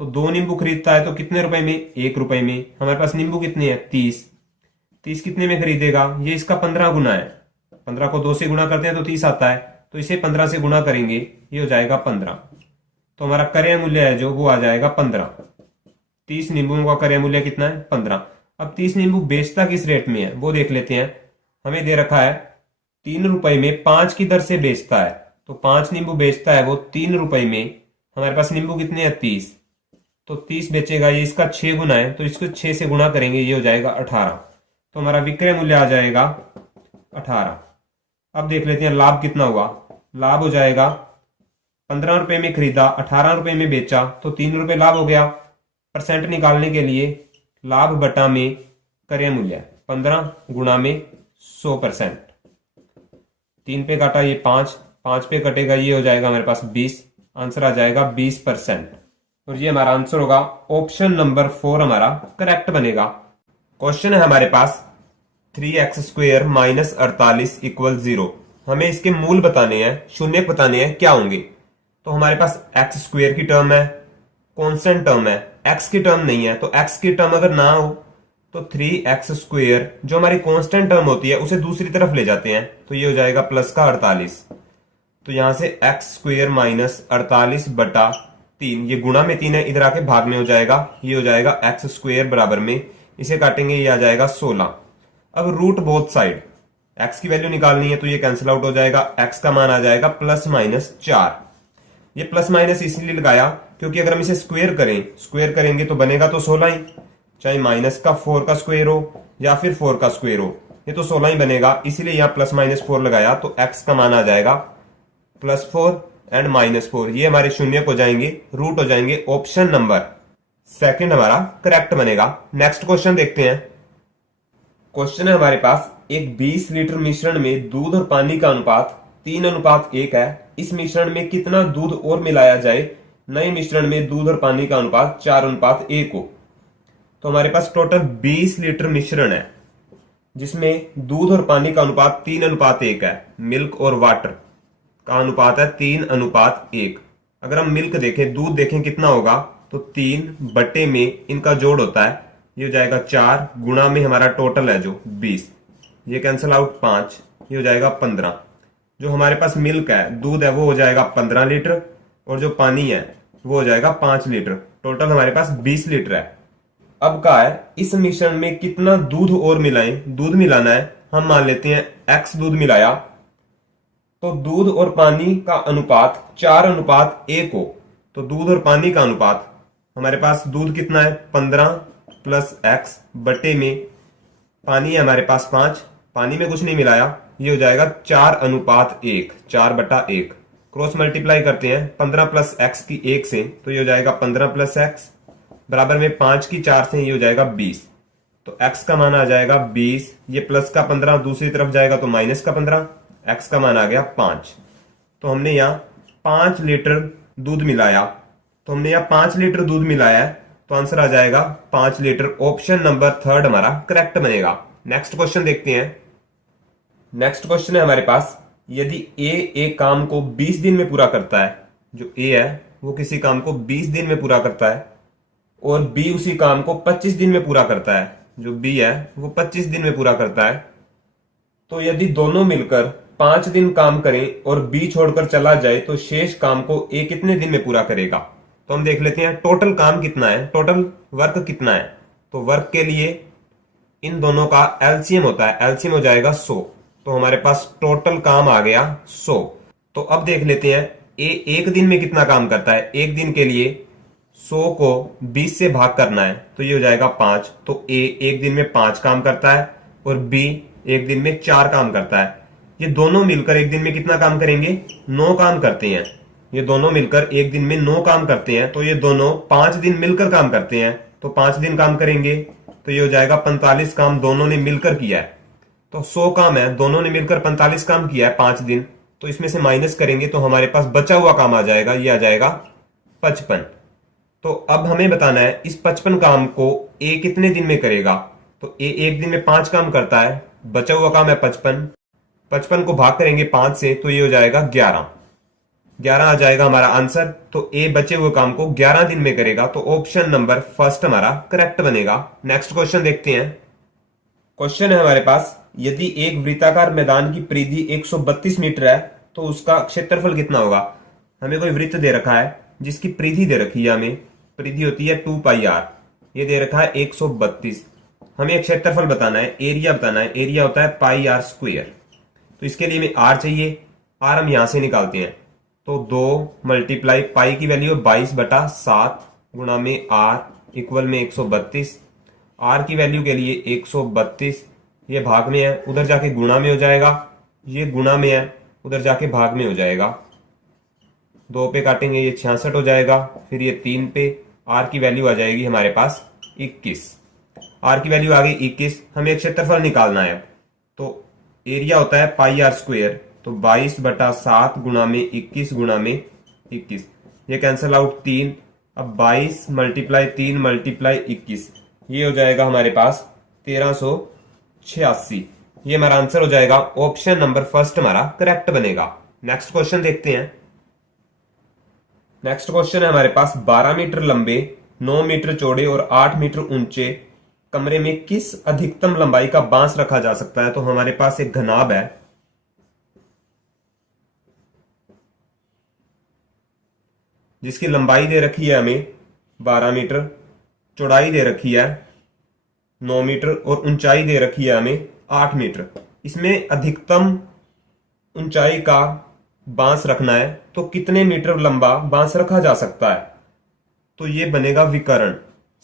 तो 2 नींबू खरीदता है तो कितने रुपए में, 1 रुपए में। हमारे पास नींबू कितने हैं, 30। 30 कितने में खरीदेगा, ये इसका 15 गुना है। 15 को 2 से गुणा करते हैं तो 30 आता है, तो इसे 15 से गुणा करेंगे, ये हो जाएगा 15। तो हमारा क्रय मूल्य है जो वो आ जाएगा 15। 30 नींबुओं का क्रय मूल्य कितना है, 15। अब 30 नींबू बेचता किस रेट में है वो देख लेते हैं। हमें दे रखा है 3 रुपए में 5 की दर से बेचता है, तो 5 नींबू बेचता है वो 3 रुपए में। हमारे पास नींबू कितने हैं, 30, तो 30 बेचेगा, ये इसका 6 गुना है, तो इसको 6 से गुणा करेंगे, ये हो जाएगा 18। तो हमारा विक्रय मूल्य आ जाएगा 18। अब देख लेते हैं लाभ कितना हुआ। लाभ हो जाएगा 15 रुपए में खरीदा, 18 रुपए में बेचा, तो 3 रुपए लाभ हो गया। परसेंट निकालने के लिए लाभ बटा में क्रय मूल्य, 15 गुणा में 100%। 3 पे काटा ये 5, 5 पे कटेगा, ये हो जाएगा हमारे पास 20। आंसर आ जाएगा 20%, और ये हमारा आंसर होगा। ऑप्शन नंबर 4 हमारा करेक्ट बनेगा। क्वेश्चन है हमारे पास 3x² माइनस 48 इक्वल 0। हमें इसके मूल बताने हैं, शून्य बताने हैं, क्या होंगे। तो हमारे पास x² की टर्म है, कांस्टेंट टर्म है, x की टर्म नहीं है, तो x की टर्म अगर ना हो तो 3x² जो हमारी कांस्टेंट टर्म होती है उसे दूसरी तरफ ले जाते हैं, तो ये हो जाएगा प्लस का 48। तो यहां से x² माइनस 48 बटा 3, ये गुणा में 3 है, इधर आके भाग में हो जाएगा, ये हो जाएगा x² बराबर में, इसे काटेंगे, ये आ जाएगा 16। अब रूट बोथ साइड, x की वैल्यू निकालनी है तो ये कैंसिल आउट हो जाएगा, x का मान आ जाएगा +-4। ये प्लस माइनस इसलिए लगाया क्योंकि अगर हम इसे स्क्वायर करेंगे तो बनेगा तो 16 ही, चाहे -4 का स्क्वायर हो या फिर 4 का स्क्वायर हो, ये तो 16 ही बनेगा। इसीलिए यहाँ +-4 लगाया, तो x का मान आ जाएगा +4 एंड -4, ये हमारे शून्य हो जाएंगे, रूट हो जाएंगे। ऑप्शन नंबर 2 हमारा करेक्ट बनेगा। नेक्स्ट क्वेश्चन देखते हैं। क्वेश्चन है हमारे पास, एक 20 लीटर मिश्रण में दूध और पानी का अनुपात 3:1 है। इस मिश्रण में कितना दूध और मिलाया जाए, नए मिश्रण में दूध और पानी का अनुपात 4:1 हो। तो हमारे पास टोटल 20 लीटर मिश्रण है जिसमें दूध और पानी का अनुपात 3:1 है। मिल्क और वाटर का अनुपात है 3:1। अगर हम मिल्क देखें, दूध देखें कितना होगा, तो 3 बटे में इनका जोड़ होता है, ये हो जाएगा 4 गुणा में हमारा टोटल है जो 20, ये कैंसिल आउट 5, ये हो जाएगा 15। जो हमारे पास मिल्क है, दूध है, वो हो जाएगा 15 लीटर, और जो पानी है वो हो जाएगा 5 लीटर। टोटल हमारे पास 20 लीटर है। अब का है, इस मिश्रण में कितना दूध और मिलाएं, दूध मिलाना है। हम मान लेते हैं x दूध मिलाया, तो दूध और पानी का अनुपात 4:1 हो। तो दूध और पानी का अनुपात हमारे पास, दूध कितना है 15 + x बटे में पानी है हमारे पास 5, पानी में कुछ नहीं मिलाया, ये हो जाएगा 4:1, 4/1। क्रॉस मल्टीप्लाई करते हैं 15 + x की 1 से, तो ये हो जाएगा 15 + x बराबर में 5 की 4 से, ये हो जाएगा 20। तो x का मान आ जाएगा 20, ये प्लस का 15 दूसरी तरफ जाएगा तो माइनस का 15, x का मान आ गया 5। तो हमने यहाँ 5 लीटर दूध मिलाया, तो हमने यहाँ 5 लीटर दूध मिलाया है, तो आंसर आ जाएगा 5 लीटर। ऑप्शन नंबर थर्ड हमारा करेक्ट बनेगा। नेक्स्ट क्वेश्चन देखते हैं। नेक्स्ट क्वेश्चन है हमारे पास, यदि ए एक काम को 20 दिन में पूरा करता है, जो ए है वो किसी काम को 20 दिन में पूरा करता है, और बी उसी काम को 25 दिन में पूरा करता है, जो बी है वो 25 दिन में पूरा करता है, तो यदि दोनों मिलकर 5 दिन काम करें और बी छोड़कर चला जाए तो शेष काम को ए कितने दिन में पूरा करेगा। तो हम देख लेते हैं टोटल काम कितना है, टोटल वर्क कितना है। तो वर्क के लिए इन दोनों का एलसीएम होता है, एलसीएम हो जाएगा 100। तो हमारे पास टोटल काम आ गया 100। तो अब देख लेते हैं ए एक दिन में कितना काम करता है। एक दिन के लिए 100 को 20 से भाग करना है, तो ये हो जाएगा 5। तो ए एक दिन में 5 काम करता है और बी एक दिन में 4 काम करता है। ये दोनों मिलकर एक दिन में कितना काम करेंगे, 9 काम करते हैं। ये दोनों मिलकर एक दिन में 9 काम करते हैं, तो ये दोनों 5 दिन मिलकर काम करते हैं, तो 5 दिन काम करेंगे, तो ये हो जाएगा 45 काम दोनों ने मिलकर किया है। तो 100 काम है, दोनों ने मिलकर 45 काम किया है 5 दिन, तो इसमें से माइनस करेंगे तो हमारे पास बचा हुआ काम आ जाएगा, ये आ जाएगा 55। तो अब हमें बताना है इस 55 काम को ए कितने दिन में करेगा। तो ए एक दिन में 5 काम करता है, बचा हुआ काम है 55, 55 को भाग करेंगे 5 से, तो ये हो जाएगा 11, 11 आ जाएगा हमारा आंसर। तो ए बचे हुए काम को 11 दिन में करेगा, तो ऑप्शन नंबर फर्स्ट हमारा करेक्ट बनेगा। नेक्स्ट क्वेश्चन देखते हैं। क्वेश्चन है हमारे पास, यदि एक वृत्ताकार मैदान की परिधि 132 मीटर है तो उसका क्षेत्रफल कितना होगा। हमें कोई वृत्त दे रखा है जिसकी परिधि दे रखी है, हमें परिधि होती है 2πr, ये दे रखा है 132। हमें क्षेत्रफल बताना है, एरिया बताना है, एरिया होता है πr स्क्वायर। तो इसके लिए हमें r चाहिए, r हम यहां से निकालते हैं, तो 2 मल्टीप्लाई पाई की वैल्यू 22/7 गुणा में r इक्वल में 132। r की वैल्यू के लिए 132, ये भाग में है उधर जाके गुणा में हो जाएगा, ये गुणा में है उधर जाके भाग में हो जाएगा। 2 पे काटेंगे ये 66 हो जाएगा, फिर ये 3 पे, r की वैल्यू आ जाएगी हमारे पास 21। r की वैल्यू आ गई 21। हमें क्षेत्रफल निकालना है, तो एरिया होता है πr स्क्वायर, तो 22/7 गुणा में 21 गुणा में 21, ये कैंसल आउट 3। अब 22 मल्टीप्लाई 3 मल्टीप्लाई 21, ये हो जाएगा हमारे पास 1386। ये हमारा आंसर हो जाएगा। ऑप्शन नंबर फर्स्ट हमारा करेक्ट बनेगा। नेक्स्ट क्वेश्चन देखते हैं। नेक्स्ट क्वेश्चन है हमारे पास, 12 मीटर लंबे, 9 मीटर चौड़े और 8 मीटर ऊंचे कमरे में किस अधिकतम लंबाई का बांस रखा जा सकता है। तो हमारे पास एक घनाभ है, जिसकी लंबाई दे रखी है हमें 12 मीटर, चौड़ाई दे रखी है 9 मीटर और ऊंचाई दे रखी है हमें 8 मीटर। इसमें अधिकतम ऊंचाई का बांस रखना है, तो कितने मीटर लंबा बांस रखा जा सकता है। तो ये बनेगा विकर्ण,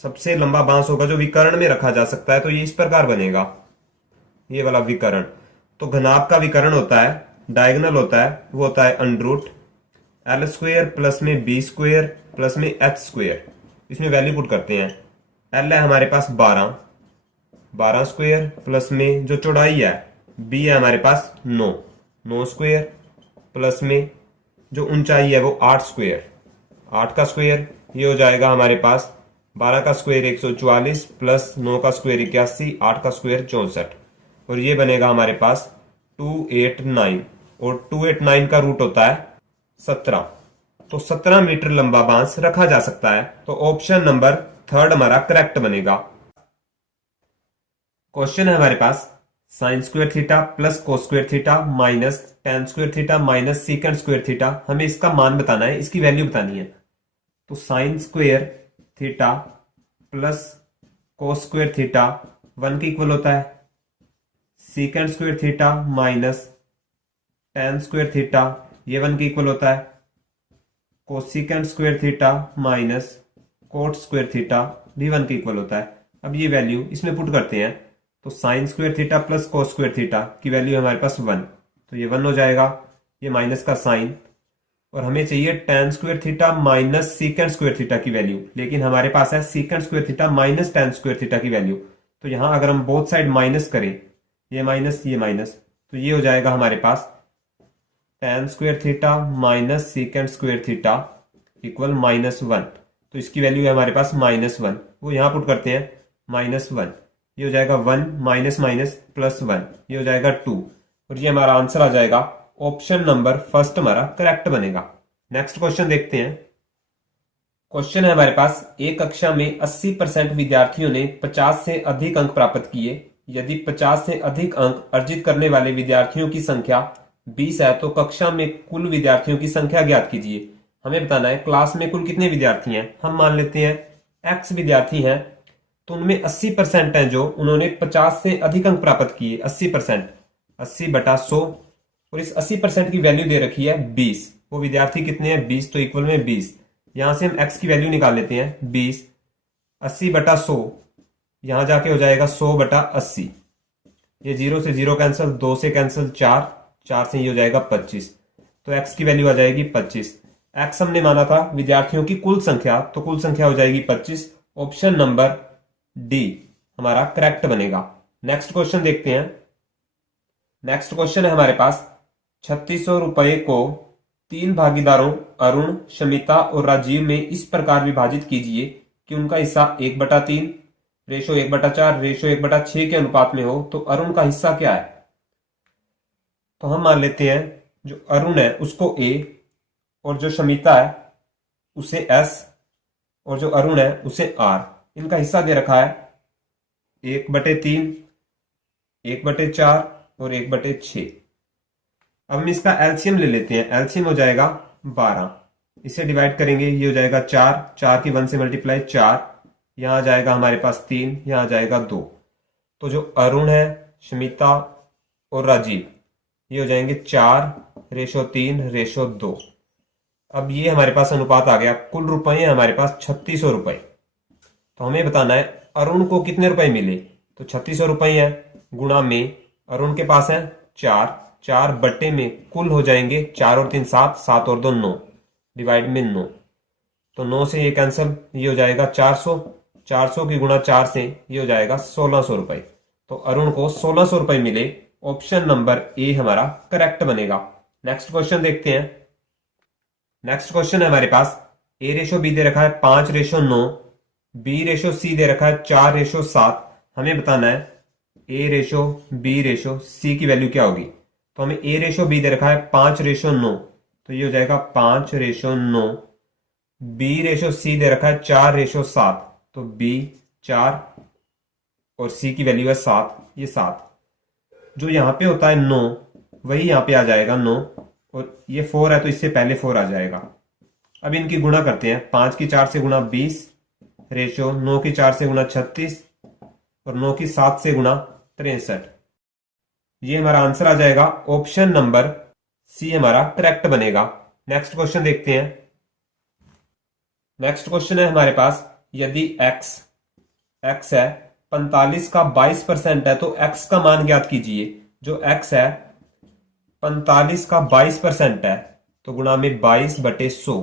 सबसे लंबा बांस होगा जो विकर्ण में रखा जा सकता है, तो ये इस प्रकार बनेगा, ये वाला विकर्ण। तो घनाभ का विकर्ण होता है, डायगोनल होता है, वो होता है अंडरूट l स्क्वायर प्लस में b स्क्वायर प्लस में h स्क्वायर। इसमें वैल्यू पुट करते हैं। l है हमारे पास 12 स्क्वायर प्लस में जो चौड़ाई है b है हमारे पास 9 स्क्वायर प्लस में जो ऊंचाई है वो 8 स्क्वायर, 8 का स्क्वायर, ये हो जाएगा हमारे पास 12 का स्क्वायर 144 प्लस 9 का स्क्वायर 81, 8 का स्क्वायर 64, और ये बनेगा हमारे पास 289, और 289 का रूट होता है 17। तो 17 मीटर लंबा बांस रखा जा सकता है, तो ऑप्शन नंबर थर्ड हमारा करेक्ट बनेगा। क्वेश्चन है हमारे पास, sine square theta plus cos square theta minus tan square theta minus secant square theta, हमें इसका मान बताना है, इसकी वैल्यू बतानी है। तो sign square theta plus cos square theta 1 के इक्वल होता है, सीकेंड square theta minus tan square theta ये 1 के इक्वल होता है, cosecant square theta minus cot square theta भी 1 के इक्वल होता है। अब ये वैल्यू इसमें पुट करते हैं, तो sign square theta plus cos square theta की वैल्यू हमारे पास 1, तो ये 1 हो जाएगा, ये माइनस का साइन, और हमें चाहिए ten square theta minus secant square theta की वैल्यू, लेकिन हमारे पास है सीकेंड square theta minus tan square theta की वैल्यू, तो यहां अगर हम बोथ साइड माइनस करें, ये माइनस, तो ये हो जाएगा हमारे पास tan square theta minus second square theta equal -1। तो इसकी वैल्यू है हमारे पास -1, वो यहां पुट करते हैं -1, ये हो जाएगा 1 माइनस माइनस +1, ये हो जाएगा 2, और ये हमारा आंसर आ जाएगा ऑप्शन नंबर फर्स्ट हमारा करेक्ट बनेगा। नेक्स्ट क्वेश्चन देखते हैं। क्वेश्चन है हमारे पास, एक कक्षा में 80% विद्यार्थियों ने 50 से अधिक अंक प्राप्त किए। यदि 50 से अधिक अंक अर्जित करने वाले विद्यार्थियों की संख्या 20 है तो कक्षा में कुल विद्यार्थियों की संख्या ज्ञात कीजिए। हमें बताना है क्लास में कुल कितने विद्यार्थी हैं। हम मान लेते हैं x विद्यार्थी हैं, तो उनमें 80% हैं जो उन्होंने 50 से अधिक अंक प्राप्त किए। 80%, 80/100, और इस 80% की वैल्यू दे रखी है 20। वो विद्यार्थी कितने हैं? 20, तो इक्वल में 20। यहां से हम x की वैल्यू निकाल लेते हैं 20, 80/100, यहां जाके हो जाएगा 100/80। ये 0 से 0 कैंसिल, 2 से कैंसिल, 4 से ये हो जाएगा 25। तो x की वैल्यू आ जाएगी 25। x हमने माना था विद्यार्थियों की कुल संख्या, तो कुल संख्या हो जाएगी 25। ऑप्शन नंबर डी हमारा करेक्ट बनेगा। नेक्स्ट क्वेश्चन देखते हैं। नेक्स्ट क्वेश्चन है हमारे पास, 3600 रुपए को 3 भागीदारों अरुण, शमिता और राजीव में इस प्रकार विभाजित कीजिए कि उनका हिस्सा 1/3 रेशो 1/4 रेशो 1/6 के अनुपात में हो। तो अरुण का हिस्सा क्या है? तो हम मान लेते हैं जो अरुण है उसको A, और जो शमिता है उसे S, और जो अरुण है उसे R। इनका हिस्सा दे रखा है 1/3, 1/4 और 1/6। अब हम इसका एलसीएम ले लेते हैं। एलसीएम हो जाएगा 12, इसे डिवाइड करेंगे, ये हो जाएगा 4 की 1 से मल्टीप्लाई 4, यहां आ जाएगा हमारे पास 3, यहां आ जाएगा 2। तो जो अरुण है, शमिता और राजीव, ये हो जाएंगे 4/3 रेशो 2। अब ये हमारे पास अनुपात आ गया। कुल रुपए है हमारे पास 3600 रुपए। तो हमें बताना है अरुण को कितने रुपए मिले। तो 3600 रुपए है गुणा में अरुण के पास है 4 बट्टे में कुल हो जाएंगे 4 और 3 7, 7 और 2 9, डिवाइड में 9। तो 9 से ये कैंसिल, ये हो जाएगा 400, 400 की गुणा 4 से ये हो जाएगा 1600 रुपए। तो अरुण को 1600 रुपए मिले। ऑप्शन नंबर ए हमारा करेक्ट बनेगा। नेक्स्ट क्वेश्चन देखते हैं। नेक्स्ट क्वेश्चन है हमारे पास, A/B दे रखा है 5/9, B/C दे रखा है 4/7। हमें बताना है A/B/C की वैल्यू क्या होगी। तो हमें A/B दे रखा है 5/9, तो ये हो जाएगा 5/9। B/C दे रखा है 4/7, तो B 4 और C की वैल्यू है 7, ये 7। जो यहां पे होता है 9 वही यहां पे आ जाएगा 9, और ये 4 है तो इससे पहले 4 आ जाएगा। अब इनकी गुणा करते हैं। 5 की 4 से गुणा 20 रेशो 9 की 4 से गुणा 36 और 9 की 7 से गुणा 63। ये हमारा आंसर आ जाएगा। ऑप्शन नंबर सी हमारा करेक्ट बनेगा। नेक्स्ट क्वेश्चन देखते हैं। नेक्स्ट क्वेश्चन है हमारे पास, यदि x है 45 का 22% है तो x का मान ज्ञात कीजिए। जो x है 45 का 22% है तो गुणा में 22/100।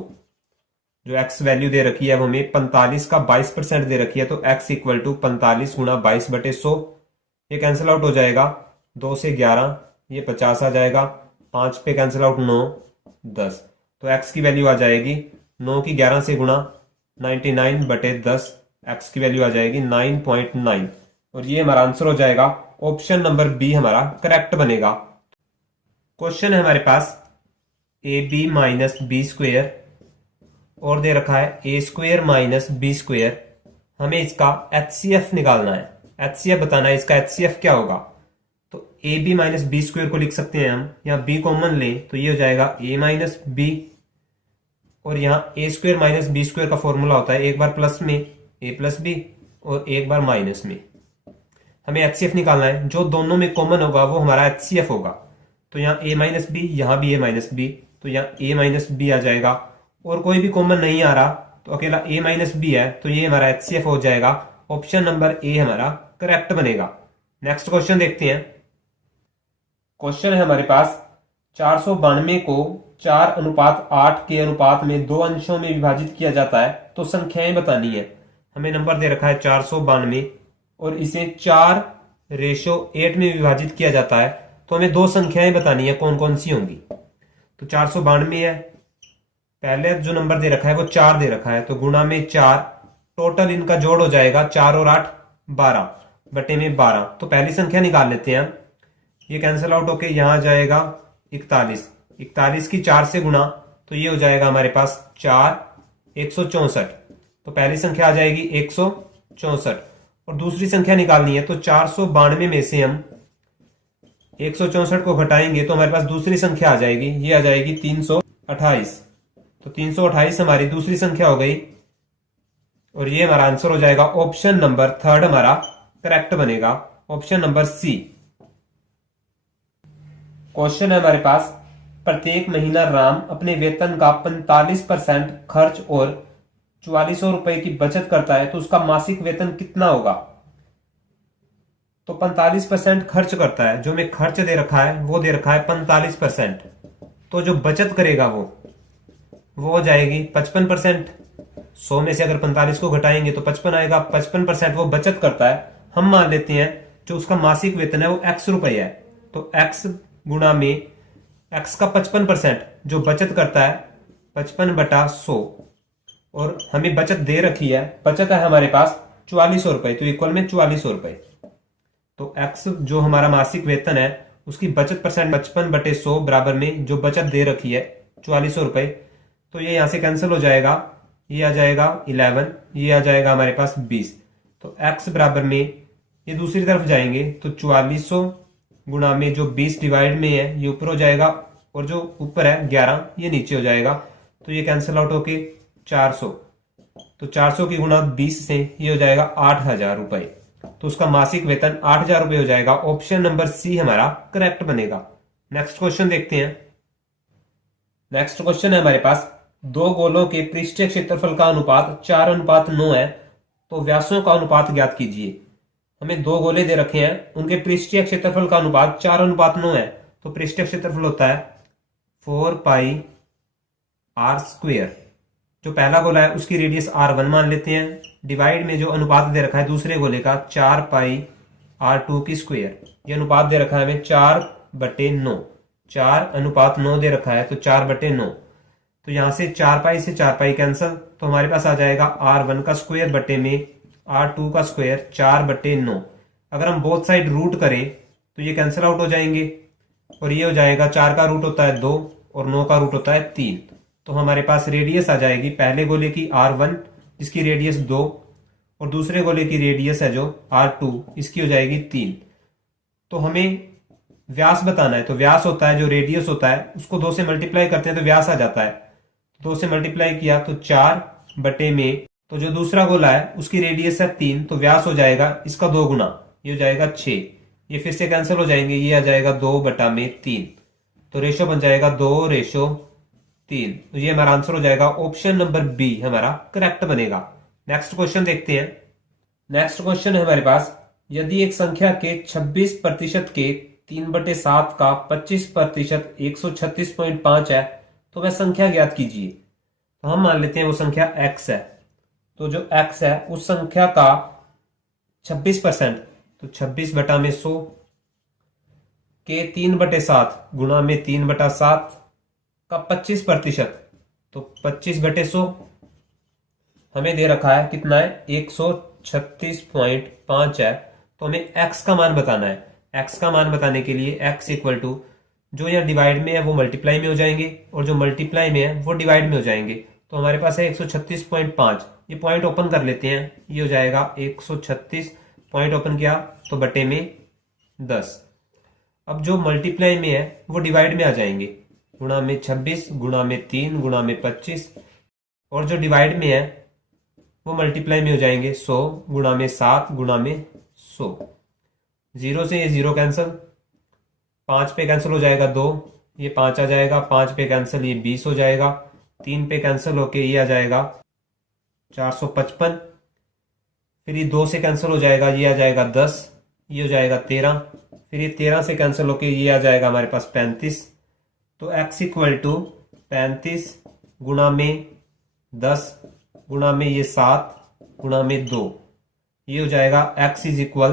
जो x वैल्यू दे रखी है वो हमें 45 का 22% दे रखी है, तो x इक्वल टू 45 गुणा 22/100। ये कैंसिल आउट हो जाएगा, 2 से 11 ये 50 आ जाएगा, 5 पे कैंसिल आउट 9 10। तो x की वैल्यू आ जाएगी 9 की 11 से गुणा 99/10, x की वैल्यू आ जाएगी 9.9, और ये हमारा आंसर हो जाएगा। ऑप्शन नंबर बी हमारा करेक्ट बनेगा। क्वेश्चन है हमारे पास, AB माइनस बी स्क्वेयर और दे रखा है A² माइनस बी स्क्वेयर। हमें इसका HCF निकालना है। HCF बताना है, इसका HCF क्या होगा। तो AB माइनस बी स्क्वेयर को लिख सकते हैं हम, यहाँ B कॉमन लें तो ये हो जाएगा A माइनस बी, और यहाँ A² माइनस बी स्क्वेयर का फॉर्मूला होता है एक बार प्लस में A प्लस बी और एक बार माइनस में। हमें HCF निकालना है, जो दोनों में कॉमन होगा वो हमारा HCF होगा। तो यहाँ A माइनस बी, यहाँ भी A माइनस बी, तो यहाँ A माइनस बी आ जाएगा, और कोई भी कॉमन नहीं आ रहा तो अकेला A माइनस बी है, तो ये हमारा HCF हो जाएगा। ऑप्शन नंबर ए हमारा करेक्ट बनेगा। नेक्स्ट क्वेश्चन देखते हैं। क्वेश्चन है हमारे पास, 492 को 4:8 के अनुपात में 2 अंशों में विभाजित किया जाता है तो संख्याएं बतानी है। हमें नंबर दे रखा है 492 और इसे 4:8 में विभाजित किया जाता है, तो हमें दो संख्याएं बतानी है कौन कौन सी होंगी। तो 492 है, पहले जो नंबर दे रखा है वो 4 दे रखा है, तो गुणा में 4, टोटल इनका जोड़ हो जाएगा 4 और 8 12 बटे में 12। तो पहली संख्या निकाल लेते हैं हम, ये कैंसिल आउट होके यहां आ जाएगा 41, 41 की 4 से गुणा, तो ये हो जाएगा हमारे पास 4 164। तो पहली संख्या आ जाएगी 164, और दूसरी संख्या निकालनी है, तो 492 में से हम 164 को घटाएंगे तो हमारे पास दूसरी संख्या आ जाएगी, ये आ जाएगी 328। तो 328 हमारी दूसरी संख्या हो गई, और ये हमारा आंसर हो जाएगा ऑप्शन नंबर 3 हमारा करेक्ट बनेगा, ऑप्शन नंबर सी। क्वेश्चन है हमारे पास, प्रत्येक महीना राम अपने वेतन का 45% खर्च और 4400 रुपए की बचत करता है, तो उसका मासिक वेतन कितना होगा। तो 45% खर्च करता है, जो में खर्च दे रखा है वो दे रखा है 45%, तो जो बचत करेगा वो हो जाएगी 55%। 100 में से अगर 45 को घटाएंगे तो 55 आएगा, 55% वो बचत करता है। हम मान लेते हैं जो उसका मासिक वेतन है वो x रुपए है, तो x गुणा में x का 55% जो बचत करता है 55/100, और हमें बचत दे रखी है, बचत है हमारे पास 4400 रुपए, तो इक्वल में 4400 रुपए। तो x जो हमारा मासिक वेतन है उसकी बचत परसेंट 55/100 बराबर में जो बचत दे रखी है 4400 रुपए, तो ये यहां से कैंसिल हो जाएगा, ये आ जाएगा 11, ये आ जाएगा हमारे पास 20। तो x बराबर में ये दूसरी तरफ जाएंगे तो 4400 गुणा में जो 20 डिवाइड में है ये ऊपर हो जाएगा, और जो ऊपर है 11 ये नीचे हो जाएगा, तो ये कैंसिल आउट होके 400। तो 400 की गुणा 20 से ये हो जाएगा 8000 रुपए, तो उसका मासिक वेतन 8000 रुपए हो जाएगा, ऑप्शन नंबर सी हमारा करेक्ट बनेगा। नेक्स्ट क्वेश्चन देखते हैं। नेक्स्ट क्वेश्चन है हमारे पास, दो गोलों के पृष्ठीय क्षेत्रफल का अनुपात 4:9 है, तो व्यासों का अनुपात ज्ञात कीजिए। हमें दो गोले दे रखे हैं, उनके पृष्ठीय क्षेत्रफल का अनुपात 4:9 है, तो पृष्ठीय क्षेत्रफल होता है 4πr²। जो पहला गोला है उसकी रेडियस r1 मान लेते हैं, डिवाइड में जो अनुपात दे रखा है दूसरे गोले का 4πr², ये अनुपात दे रखा है हमें 4/9, 4:9 दे रखा है, तो 4/9। तो यहां से 4π से 4π कैंसल, तो हमारे पास आ जाएगा r1 का स्क्वायर बटे में r2 का स्क्वायर 4/9। अगर हम बोथ साइड रूट करें तो ये कैंसिल आउट हो जाएंगे, और ये हो जाएगा 4 का रूट होता है 2 और 9 का रूट होता है 3। तो हमारे पास रेडियस आ जाएगी पहले गोले की r1 जिसकी रेडियस 2, और दूसरे गोले की रेडियस है जो r2 इसकी हो जाएगी 3। तो हमें व्यास बताना है, तो व्यास होता है जो रेडियस होता है उसको 2 से मल्टीप्लाई करते हैं तो व्यास आ जाता है, 2 से मल्टीप्लाई किया तो 4 बटे में, तो जो दूसरा गोला है उसकी रेडियस है 3, तो व्यास हो जाएगा इसका 2 गुना, ये हो जाएगा 6। ये फिर से कैंसिल हो जाएंगे, ये आ जाएगा 2/3, तो रेशो बन जाएगा 2:3। तो ये हमारा आंसर हो जाएगा, ऑप्शन नंबर बी हमारा करेक्ट बनेगा। नेक्स्ट क्वेश्चन देखते हैं। नेक्स्ट क्वेश्चन है हमारे पास, यदि एक संख्या के 26% के 3/7 का 25% 136.5 है, तो वह संख्या ज्ञात कीजिए। तो हम मान लेते हैं वो संख्या x है, तो जो x है उस संख्या का 26%, तो 26/100 के 3/7 गुणा में 3/7 का 25%, तो 25/100 हमें दे रखा है कितना है 136.5 है, तो हमें x का मान बताना है। x का मान बताने के लिए x इक्वल टू जो यहाँ डिवाइड में है वो मल्टीप्लाई में हो जाएंगे, और जो मल्टीप्लाई में है वो डिवाइड में हो जाएंगे, तो हमारे पास है 136.5। ये पॉइंट ओपन कर लेते हैं, ये हो जाएगा 136, पॉइंट ओपन किया तो बटे में 10। अब जो मल्टीप्लाई में है वो डिवाइड में आ जाएंगे, गुणा में 26 गुणा में 3 गुणा में 25, और जो डिवाइड में है वो मल्टीप्लाई में हो जाएंगे 100 गुणा में 7 गुणा में 100। 0 से ये 0 कैंसिल, 5 पे कैंसिल हो जाएगा 2, ये 5 आ जाएगा, 5 पे कैंसिल ये 20 हो जाएगा, 3 पे कैंसिल होके ये आ जाएगा 455, फिर ये 2 से कैंसिल हो जाएगा, ये आ जाएगा 10, ये हो जाएगा 13, फिर ये 13 से कैंसिल होके ये आ जाएगा हमारे पास 35। तो x इक्वल टू 35 गुणा में 10 गुणा में ये 7 गुणा में 2, ये हो जाएगा x इज इक्वल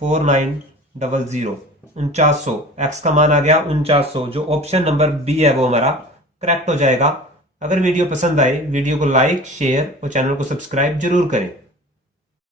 4900 4900। x का मान आ गया 4900। जो ऑप्शन नंबर बी है वो हमारा करेक्ट हो जाएगा। अगर वीडियो पसंद आए वीडियो को लाइक शेयर और चैनल को सब्सक्राइब जरूर करें।